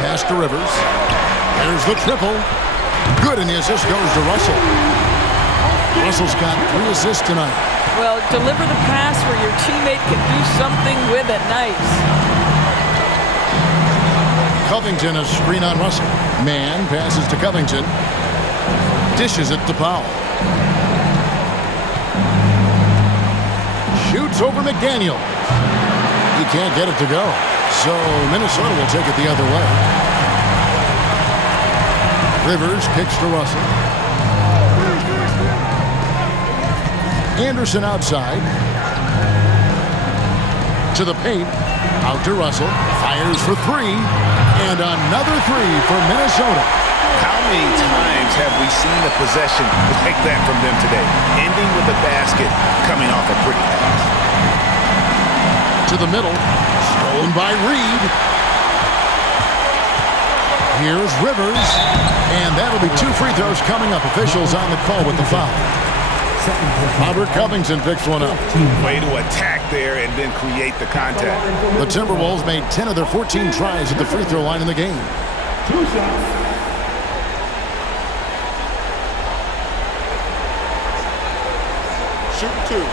Pass to Rivers. There's the triple. Good, and the assist goes to Russell. Russell's got 3 assists tonight. Well, deliver the pass where your teammate can do something with it. Nice. Covington, a screen on Russell. Mann passes to Covington. Dishes it to Powell. Shoots over McDaniel. He can't get it to go. So Minnesota will take it the other way. Rivers kicks to Russell. Anderson outside. To the paint. Out to Russell. Fires for 3. And another 3 for Minnesota. How many times have we seen a possession like that from them today? Ending with a basket coming off a pretty pass. To the middle. Stolen by Reed. Here's Rivers. And that'll be 2 free throws coming up. Officials on the call with the foul. Robert Covington picks one up. Way to attack there and then create the contact. The Timberwolves made 10 of their 14 tries at the free throw line in the game. 2 shots. Shoot 2.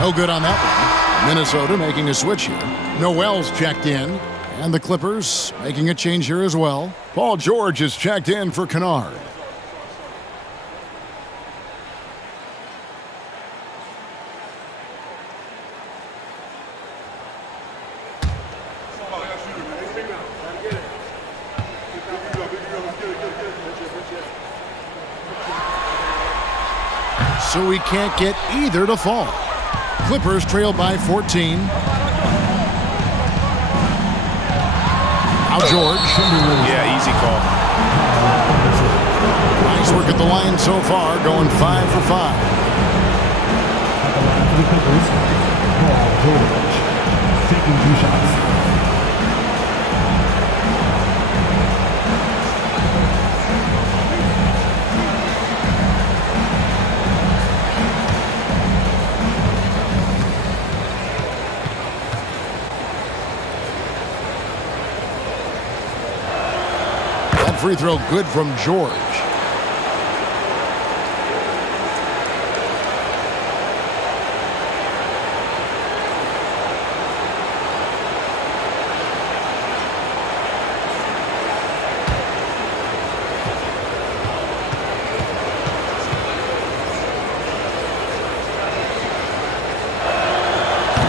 No good on that one. Minnesota making a switch here. Noel's checked in. And the Clippers making a change here as well. Paul George is checked in for Kennard. So we can't get either to fall. Clippers trail by 14. Now George. Yeah, easy call. Nice work at the line so far, going 5 for 5. At the line for the Clippers, Paul George, taking 2 shots. Free throw good from George.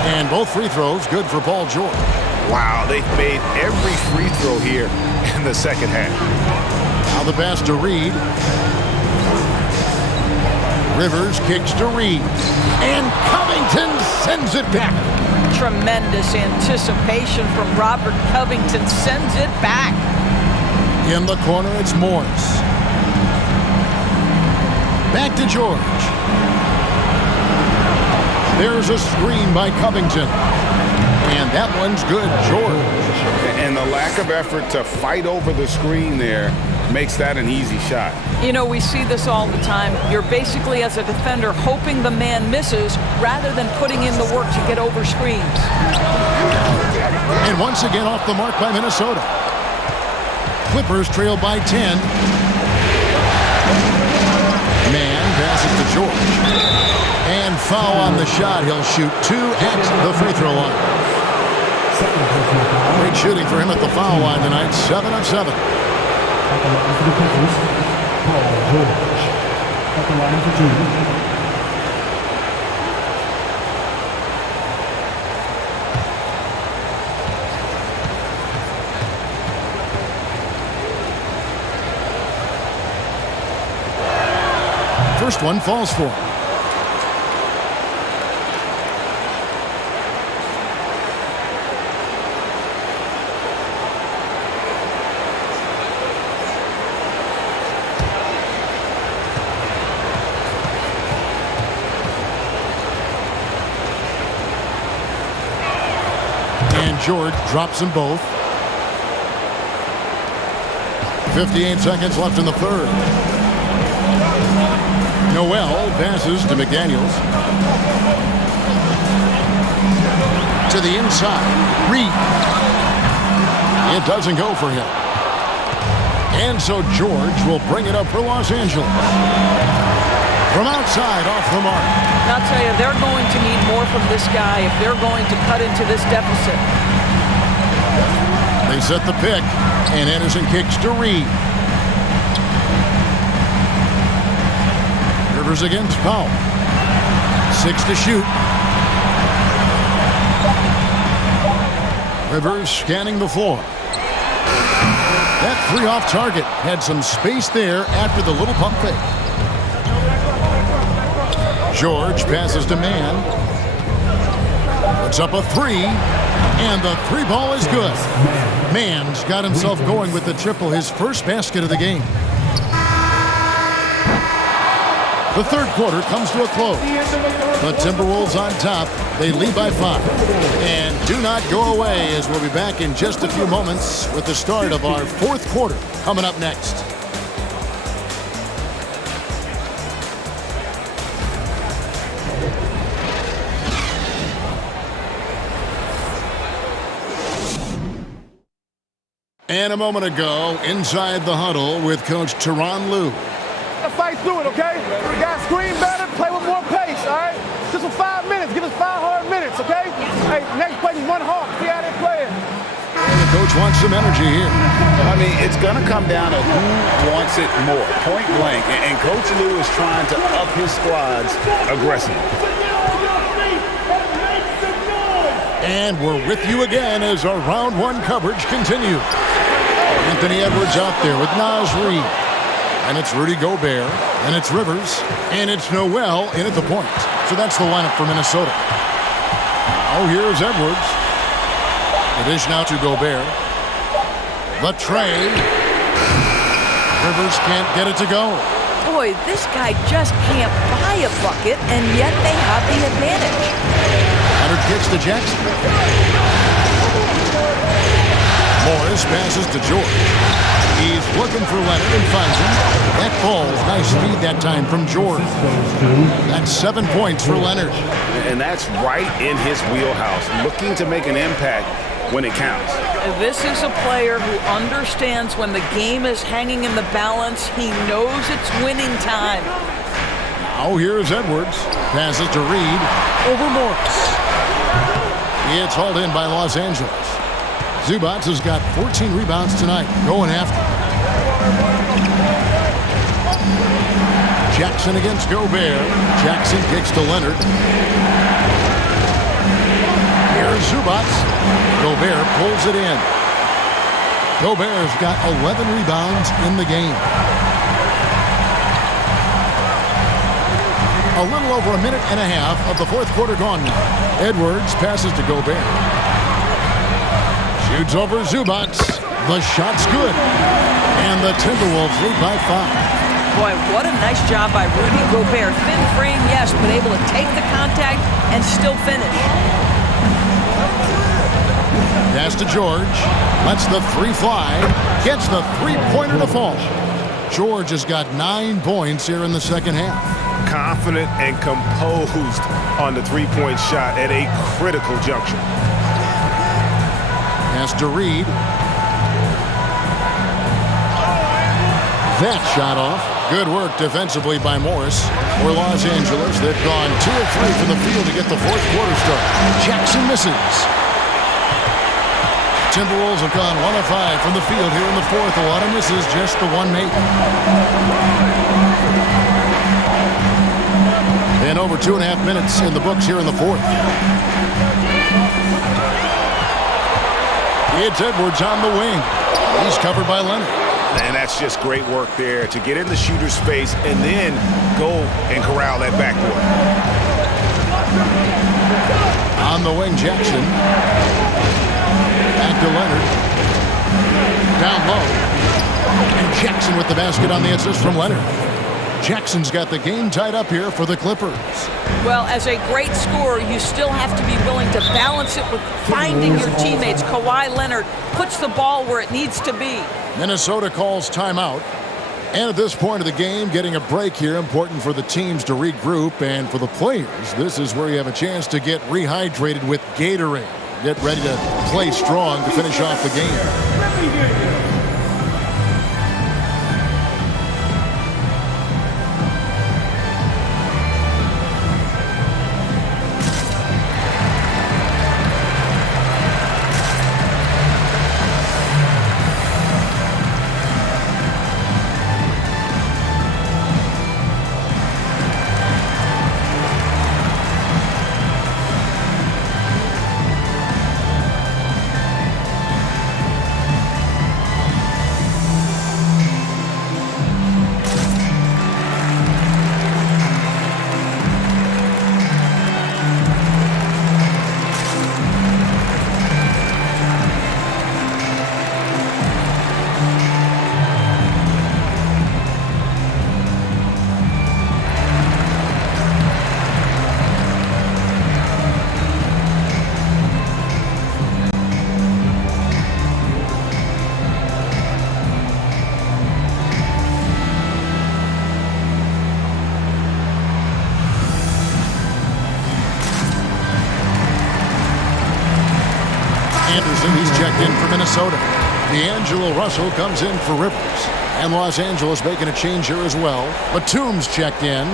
And both free throws good for Paul George. Wow, they've made every free throw here in the second half. Now the pass to Reed. Rivers kicks to Reed. And Covington sends it back. Tremendous anticipation from Robert Covington. Sends it back. In the corner, it's Morris. Back to George. There's a screen by Covington. And that one's good, George. And the lack of effort to fight over the screen there makes that an easy shot. You know, we see this all the time. You're basically, as a defender, hoping the man misses rather than putting in the work to get over screens. And once again off the mark by Minnesota. Clippers trail by 10. Man passes to George. And foul on the shot. He'll shoot 2 at the free throw line. Great shooting for him at the foul line tonight. 7 of 7. At the line for the Clippers, Paul George. At the line for 2. First one falls for him. George drops them both. 58 seconds left in the third. Noel passes to McDaniels. To the inside. Reed. It doesn't go for him. And so George will bring it up for Los Angeles. From outside, off the mark. And I'll tell you, they're going to need more from this guy if they're going to cut into this deficit. They set the pick, and Anderson kicks to Reed. Rivers against Powell. 6 to shoot. Rivers scanning the floor. That 3 off target had some space there after the little pump fake. George passes to Mann. Puts up a three, and the three ball is good. Mann's got himself going with the triple, his first basket of the game. The third quarter comes to a close. The Timberwolves on top. They lead by 5. And do not go away, as we'll be back in just a few moments with the start of our fourth quarter coming up next. And a moment ago, inside the huddle with Coach Tyronn Lue. Fight through it, okay? We got to screen better, play with more pace, all right? Just for 5 minutes. Give us 5 hard minutes, okay? Hey, next play is 1 hard. See how they're playing. And the coach wants some energy here. I mean, it's going to come down to who wants it more, point blank. And Coach Lue is trying to up his squad's aggressiveness. And we're with you again as our round 1 coverage continues. Anthony Edwards out there with Naz Reid. And it's Rudy Gobert, and it's Rivers, and it's Noel in at the point. So that's the lineup for Minnesota. Now here's Edwards. The dish now to Gobert. The tray. Rivers can't get it to go. Boy, this guy just can't buy a bucket, and yet they have the advantage. Leonard kicks to Jackson. Morris passes to George. He's looking for Leonard and finds him. That falls. Nice feed that time from George. That's 7 points for Leonard. And that's right in his wheelhouse, looking to make an impact when it counts. This is a player who understands when the game is hanging in the balance. He knows it's winning time. Now here's Edwards. Passes to Reed. Over Morris. It's hauled in by Los Angeles. Zubac has got 14 rebounds tonight, going after. Jackson against Gobert. Jackson kicks to Leonard. Here's Zubac. Gobert pulls it in. Gobert's got 11 rebounds in the game. A little over a minute and a half of the fourth quarter gone now. Edwards passes to Gobert. Shoots over Zubac. The shot's good. And the Timberwolves lead by 5. Boy, what a nice job by Rudy Gobert. Thin frame, yes, but able to take the contact and still finish. Pass to George. Lets the three fly. Gets the three-pointer to fall. George has got 9 points here in the second half. Confident and composed on the three-point shot at a critical juncture. Pass to Reed. That shot off. Good work defensively by Morris. For Los Angeles, they've gone 2 of 3 from the field to get the fourth quarter start. Jackson misses. Timberwolves have gone 1 of 5 from the field here in the fourth. A lot of misses, just the one made. And over 2.5 minutes in the books here in the fourth. It's Edwards on the wing. He's covered by Leonard. And that's just great work there to get in the shooter's space and then go and corral that backboard. On the wing, Jackson. Back to Leonard. Down low. And Jackson with the basket on the assist from Leonard. Jackson's got the game tied up here for the Clippers. Well, as a great scorer, you still have to be willing to balance it with finding your teammates. Kawhi Leonard puts the ball where it needs to be. Minnesota calls timeout. And at this point of the game, getting a break here, important for the teams to regroup. And for the players, this is where you have a chance to get rehydrated with Gatorade. Get ready to play strong to finish off the game. Anderson, he's checked in for Minnesota. D'Angelo Russell comes in for Rivers. And Los Angeles making a change here as well. Batum's checked in.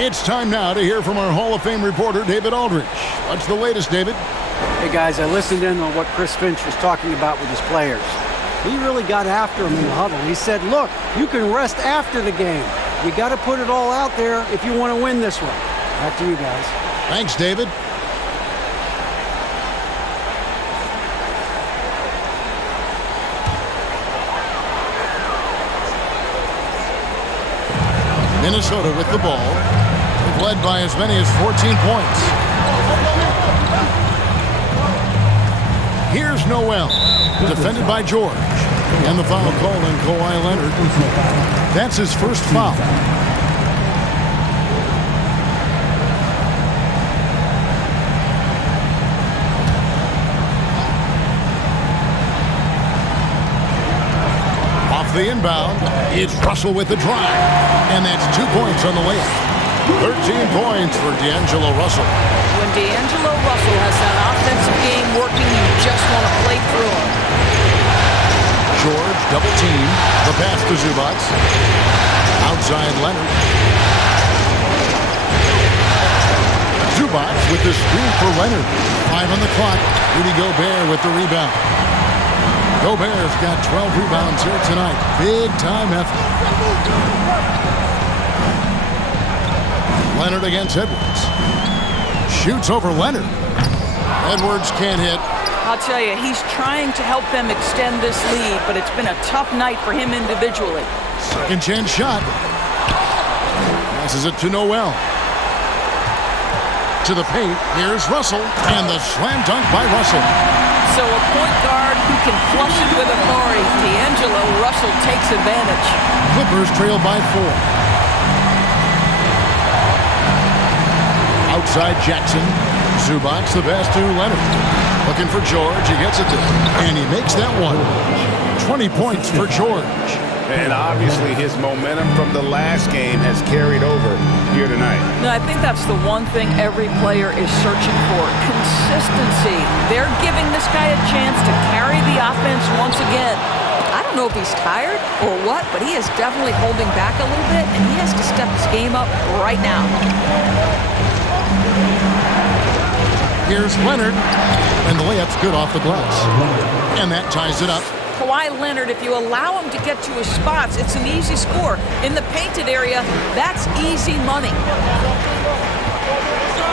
It's time now to hear from our Hall of Fame reporter, David Aldridge. What's the latest, David? Hey, guys, I listened in on what Chris Finch was talking about with his players. He really got after him in the huddle. He said, look, you can rest after the game. You got to put it all out there if you want to win this one. Back to you guys. Thanks, David. Minnesota with the ball. They've led by as many as 14 points. Here's Noel, defended by George. And the foul called on Kawhi Leonard. That's his first foul. Off the inbound, it's Russell with the drive. And that's 2 points on the layup. 13 points for D'Angelo Russell. When D'Angelo Russell has that offensive game working, you just want to play through him. George double team. The pass to Zubac. Outside Leonard. Zubac with the screen for Leonard. 5 on the clock. Rudy Gobert with the rebound. Gobert's got 12 rebounds here tonight. Big time effort. Leonard against Edwards. Shoots over Leonard. Edwards can't hit. I'll tell you, he's trying to help them extend this lead, but it's been a tough night for him individually. Second chance shot. Passes it to Noel. To the paint, here's Russell, and the slam dunk by Russell. So a point guard who can flush it with authority. D'Angelo Russell takes advantage. Clippers trail by 4. Outside Jackson. Zubac, the pass to Leonard. Looking for George. He gets it there. And he makes that one. 20 points for George. And obviously his momentum from the last game has carried over here tonight. No, I think that's the one thing every player is searching for. Consistency. They're giving this guy a chance to carry the offense once again. I don't know if he's tired or what, but he is definitely holding back a little bit, and he has to step his game up right now. Here's Leonard, and the layup's good off the glass. And that ties it up. Kawhi Leonard, if you allow him to get to his spots, it's an easy score. In the painted area, that's easy money.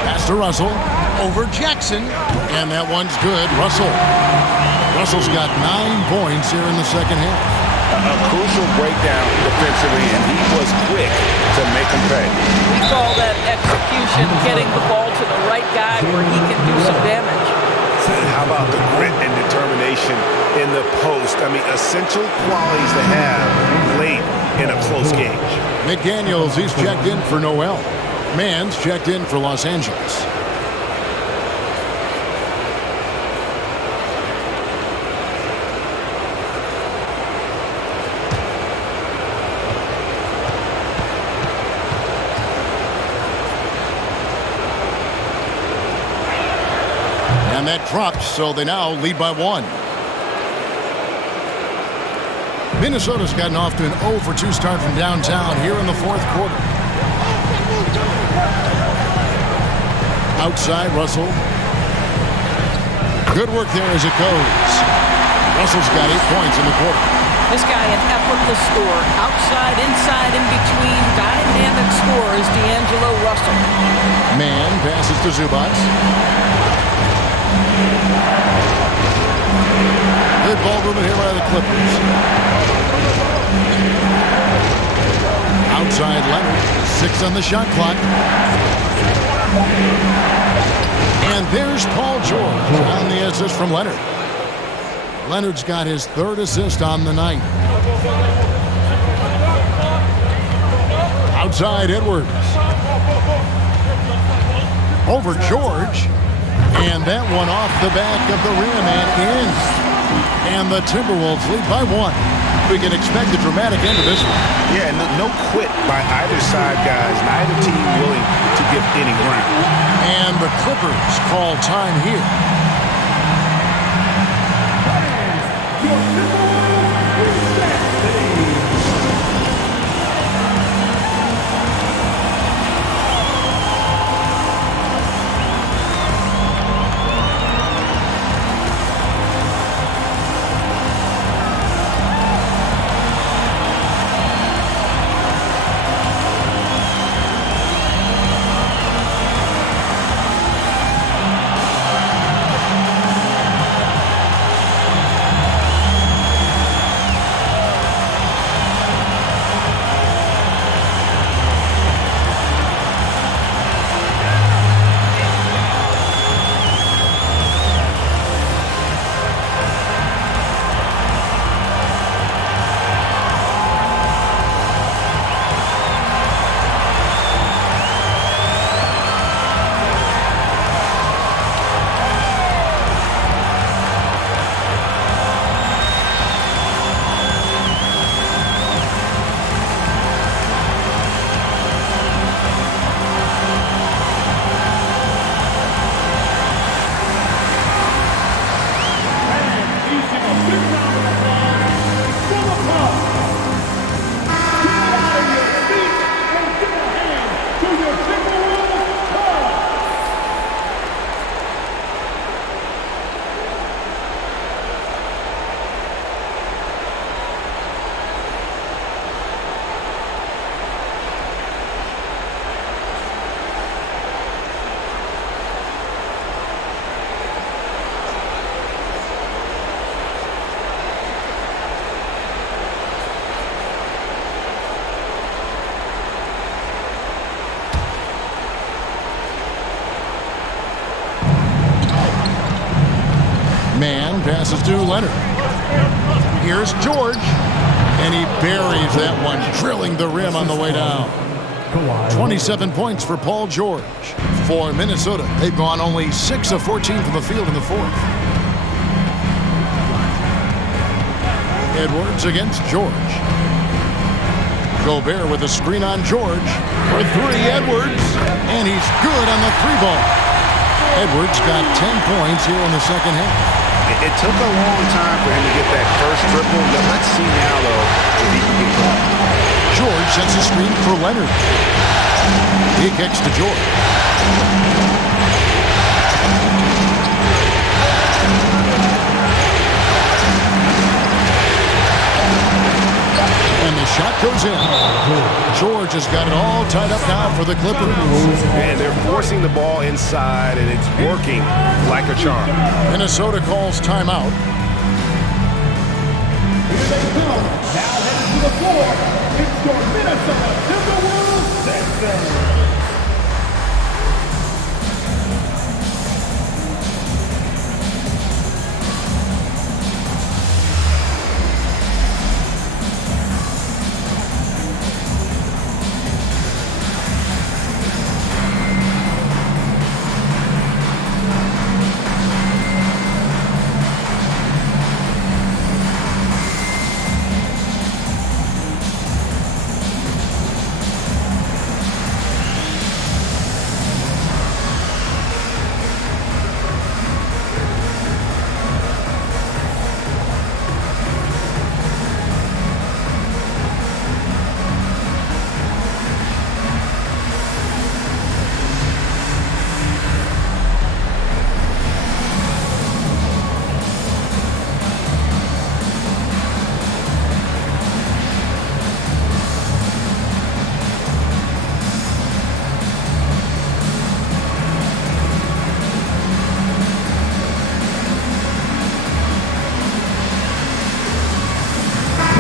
Pass to Russell, over Jackson, and that one's good. Russell's got 9 points here in the second half. A crucial breakdown defensively, and he was quick to make him pay. We call that execution, getting the ball to the right guy where he can do some damage. How about the grit and determination in the post? I mean, essential qualities to have late in a close game. McDaniels, he's checked in for Noel. Mann's checked in for Los Angeles. And that drops, so they now lead by 1. Minnesota's gotten off to an 0 for 2 start from downtown here in the fourth quarter. Outside, Russell. Good work there as it goes. Russell's got 8 points in the quarter. This guy an effortless scorer. Outside, inside, in between. Dynamic scorer is D'Angelo Russell. Mann passes to Zubac. Good ball movement here by the Clippers. Outside Leonard. 6 on the shot clock. And there's Paul George on the assist from Leonard. Leonard's got his 3rd assist on the night. Outside Edwards. Over George. And that one off the back of the rim and in. And the Timberwolves lead by 1. We can expect a dramatic end to this one. Yeah, no quit by either side, guys. Neither team willing to give any ground. And the Clippers call time here. Man passes to Leonard. Here's George. And he buries that one, drilling the rim on the way down. 27 points for Paul George. For Minnesota, they've gone only 6 of 14 from the field in the fourth. Edwards against George. Gobert with a screen on George. For three, Edwards. And he's good on the three ball. Edwards got 10 points here in the second half. It took a long time for him to get that first triple. But let's see now, though, if he can get going. George sets a screen for Leonard. He kicks to George. And the shot goes in. George has got it all tied up now for the Clippers. And they're forcing the ball inside, and it's working like a charm. Minnesota calls timeout. Here they come. Now headed to the floor. It's your Minnesota Timberwolves Sixers.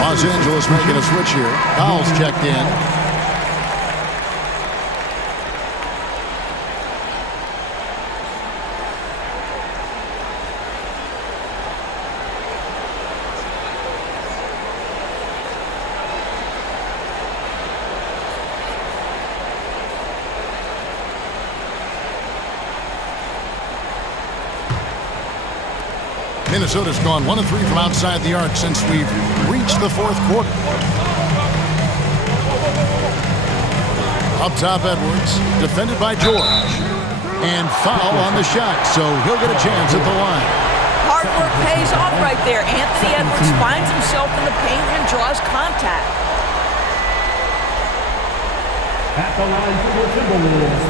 Los Angeles making a switch here. Fouls checked in. Minnesota's gone 1 of 3 from outside the arc since we've reached the fourth quarter. Up top, Edwards, defended by George. And foul on the shot, so he'll get a chance at the line. hard work pays off right there. Anthony Edwards finds himself in the paint and draws contact. At the line for the Timberwolves,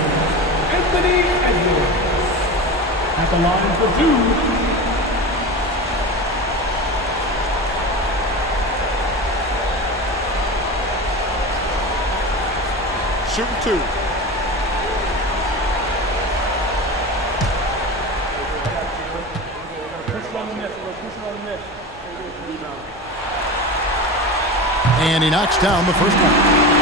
Anthony Edwards. At the line for two, Shooting two. And he knocks down the first one.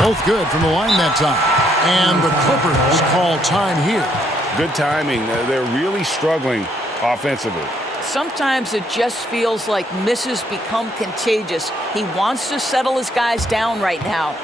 Both good from the line that time. And the Clippers call time here. Good timing. They're really struggling offensively. Sometimes it just feels like misses become contagious. He wants to settle his guys down right now.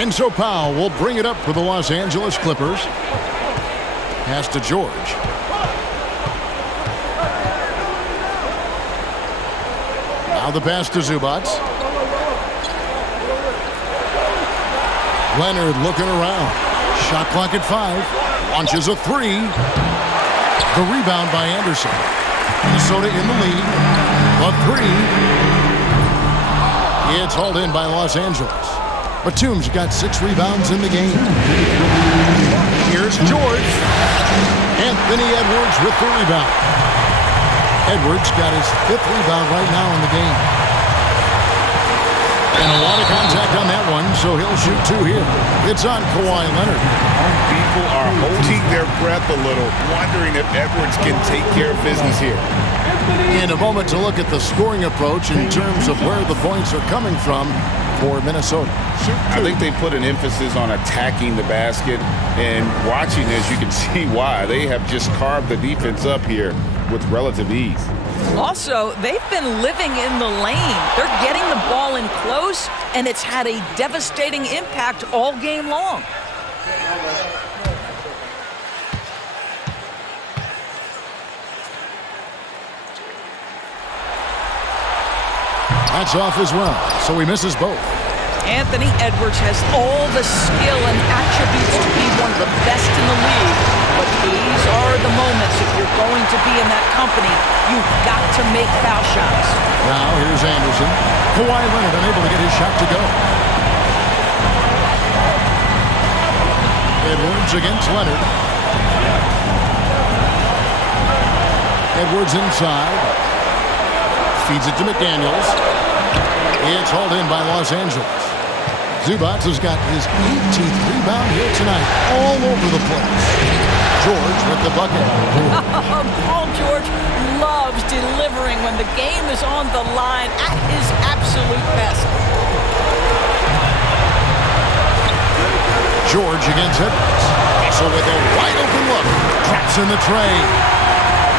And so Powell will bring it up for the Los Angeles Clippers. Pass to George. Now the pass to Zubac. Leonard looking around. Shot clock at 5. Launches a 3. The rebound by Anderson. Minnesota in the lead. A 3. It's hauled in by Los Angeles. Batum's got 6 rebounds in the game. Here's George. Anthony Edwards with the rebound. Edwards got his 5th rebound right now in the game. And a lot of contact on that one, so he'll shoot 2 here. It's on Kawhi Leonard. People are holding their breath a little, wondering if Edwards can take care of business here. In a moment to look at the scoring approach in terms of where the points are coming from for Minnesota. I think they put an emphasis on attacking the basket, and watching this, you can see why. They have just carved the defense up here with relative ease. Also, they've been living in the lane. They're getting the ball in close, and it's had a devastating impact all game long. That's off as well, so he misses both. Anthony Edwards has all the skill and attributes to be one of the best in the league. But these are the moments, if you're going to be in that company, you've got to make foul shots. Now here's Anderson. Kawhi Leonard unable to get his shot to go. Edwards against Leonard. Edwards inside. Feeds it to McDaniels. It's hauled in by Los Angeles. Zubac has got his 18th rebound here tonight, all over the place. George with the bucket. Paul George loves delivering when the game is on the line at his absolute best. George against Edwards. Russell with a wide open look. Drops in the tray.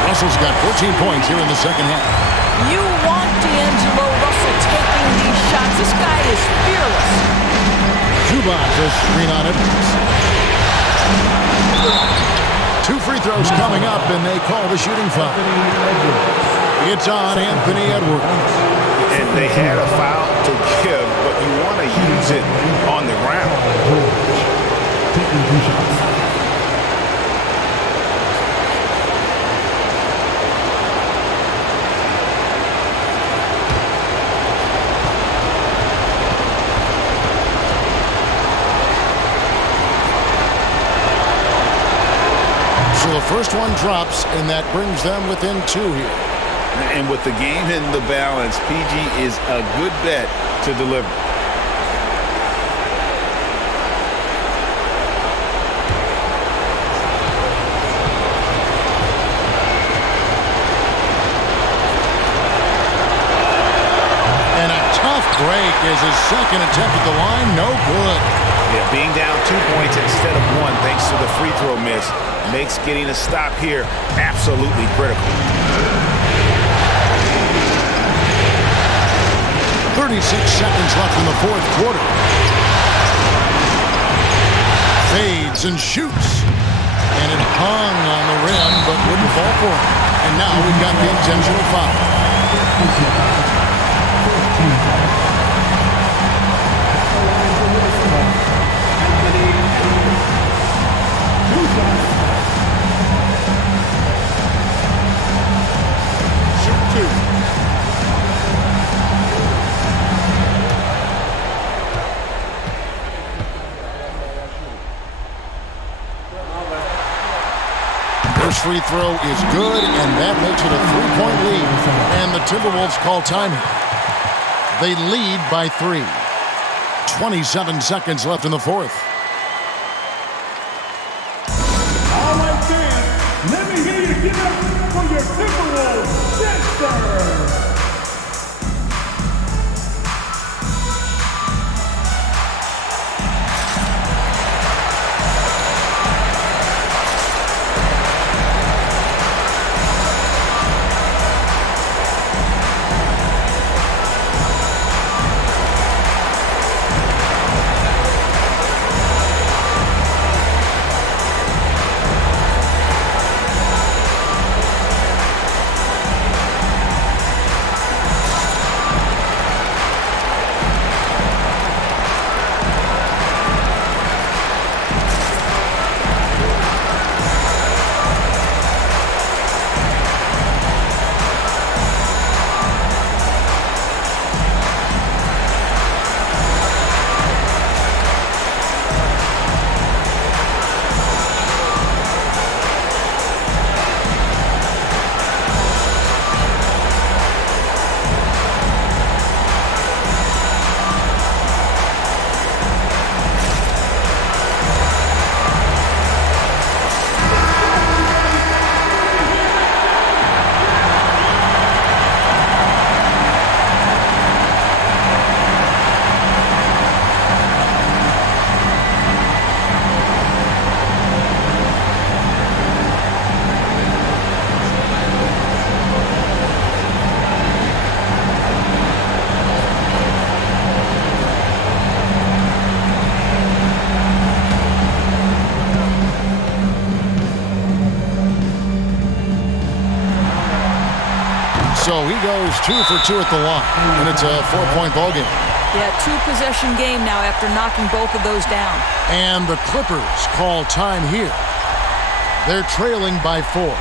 Russell's got 14 points here in the second half. You want D'Angelo Russell taking these shots. This guy is fearless. Zubac a screen on Edwards. 2 free throws coming up, and they call the shooting foul. It's on Anthony Edwards. And they had a foul to give, but you want to use it on the ground. Taking 2 shots. So the first one drops, and that brings them within 2 here. And with the game in the balance, PG is a good bet to deliver. And a tough break is his second attempt at the line. No good. Yeah, being down 2 points instead of 1 thanks to the free throw miss makes getting a stop here absolutely critical. 36 seconds left in the fourth quarter. Fades and shoots. And it hung on the rim, but wouldn't fall for him. And now we've got the intentional foul. First free throw is good, and that makes it a 3-point lead. And the Timberwolves call time here. They lead by 3. 27 seconds left in the fourth. All right, fans, let me hear you give it up for your Timberwolves. Yes, sir. So he goes 2 for 2 at the line, and it's a 4-point ball game. Yeah, 2-possession game now after knocking both of those down. And the Clippers call time here. They're trailing by 4.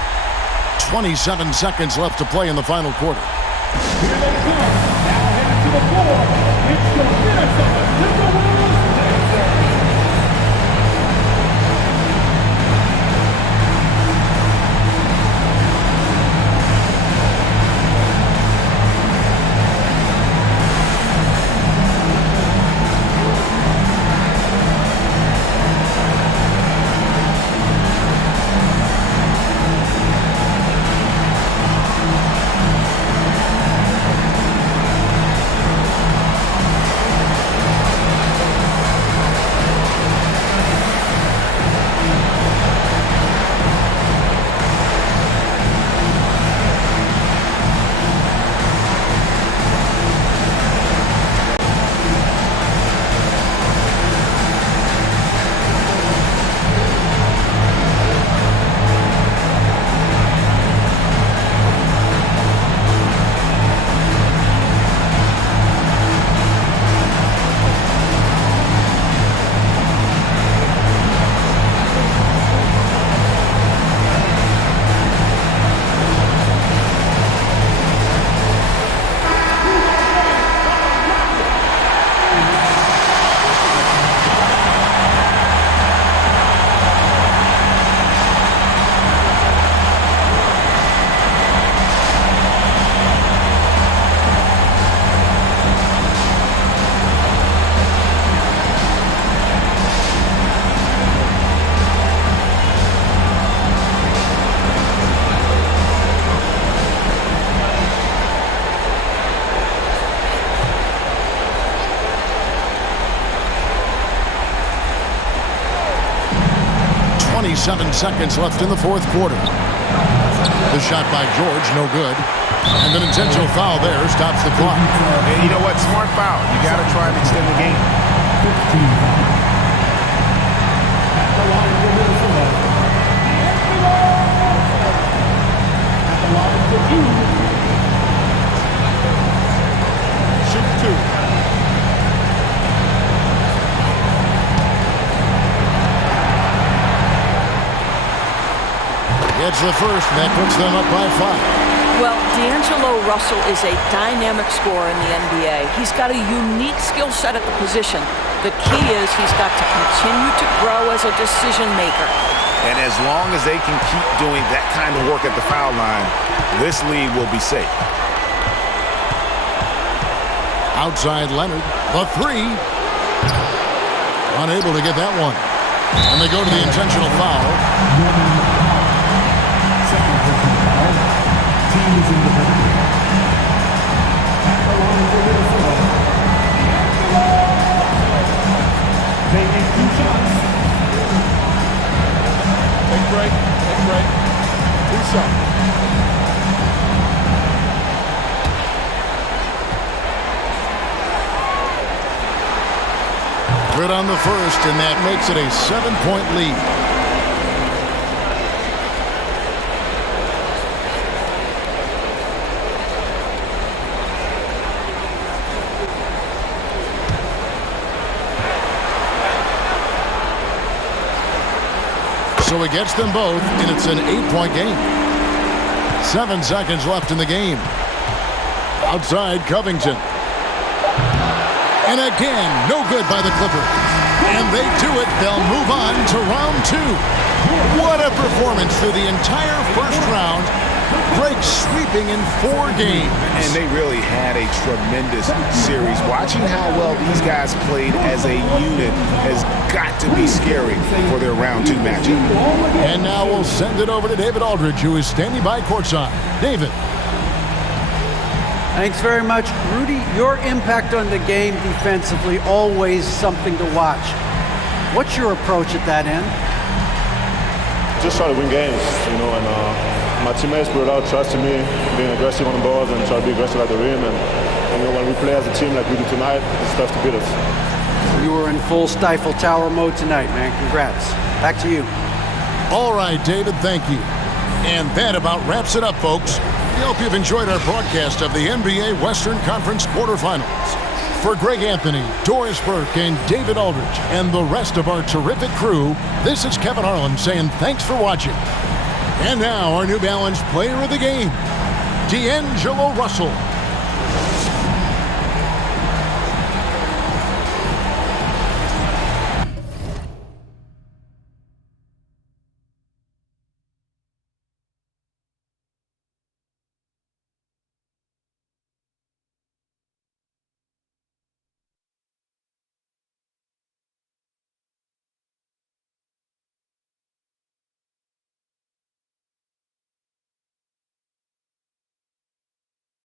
27 seconds left to play in the final quarter. Here they come. Now headed to the floor. It's the Minnesota Timberwolves dancer. 27 seconds left in the fourth quarter. The shot by George, no good. And an intentional foul there stops the clock. And you know what? Smart foul. You got to try and extend the game. 15. At the line for Minnesota. At the line for Shoot two. It's the first, and that puts them up by 5. Well, D'Angelo Russell is a dynamic scorer in the NBA. He's got a unique skill set at the position. The key is he's got to continue to grow as a decision maker. And as long as they can keep doing that kind of work at the foul line, this lead will be safe. Outside Leonard, the three. Unable to get that one. And they go to the intentional foul. Team is in the penalty. At the line for Minnesota. Taking 2 shots. Take break. Do something. Good on the first, and that makes it a 7-point lead. So he gets them both, and it's an 8-point game. 7 seconds left in the game. Outside Covington. And again, no good by the Clippers. And they do it. They'll move on to round 2. What a performance through the entire first round. Break sweeping in 4 games. And they really had a tremendous series. Watching how well these guys played as a unit has got to be scary for their round 2 matchup. And now we'll send it over to David Aldridge, who is standing by courtside. David. Thanks very much. Rudy, your impact on the game defensively, always something to watch. What's your approach at that end? Just try to win games, and my teammates brought out trusting me, being aggressive on the balls and try to be aggressive at the rim. And when we play as a team like we do tonight, it's tough to beat us. You were in full Stifle Tower mode tonight, man. Congrats. Back to you. All right, David, thank you. And that about wraps it up, folks. We hope you've enjoyed our broadcast of the NBA Western Conference quarterfinals. For Greg Anthony, Doris Burke, and David Aldridge, and the rest of our terrific crew, this is Kevin Harlan saying thanks for watching. And now our New Balance player of the game, D'Angelo Russell.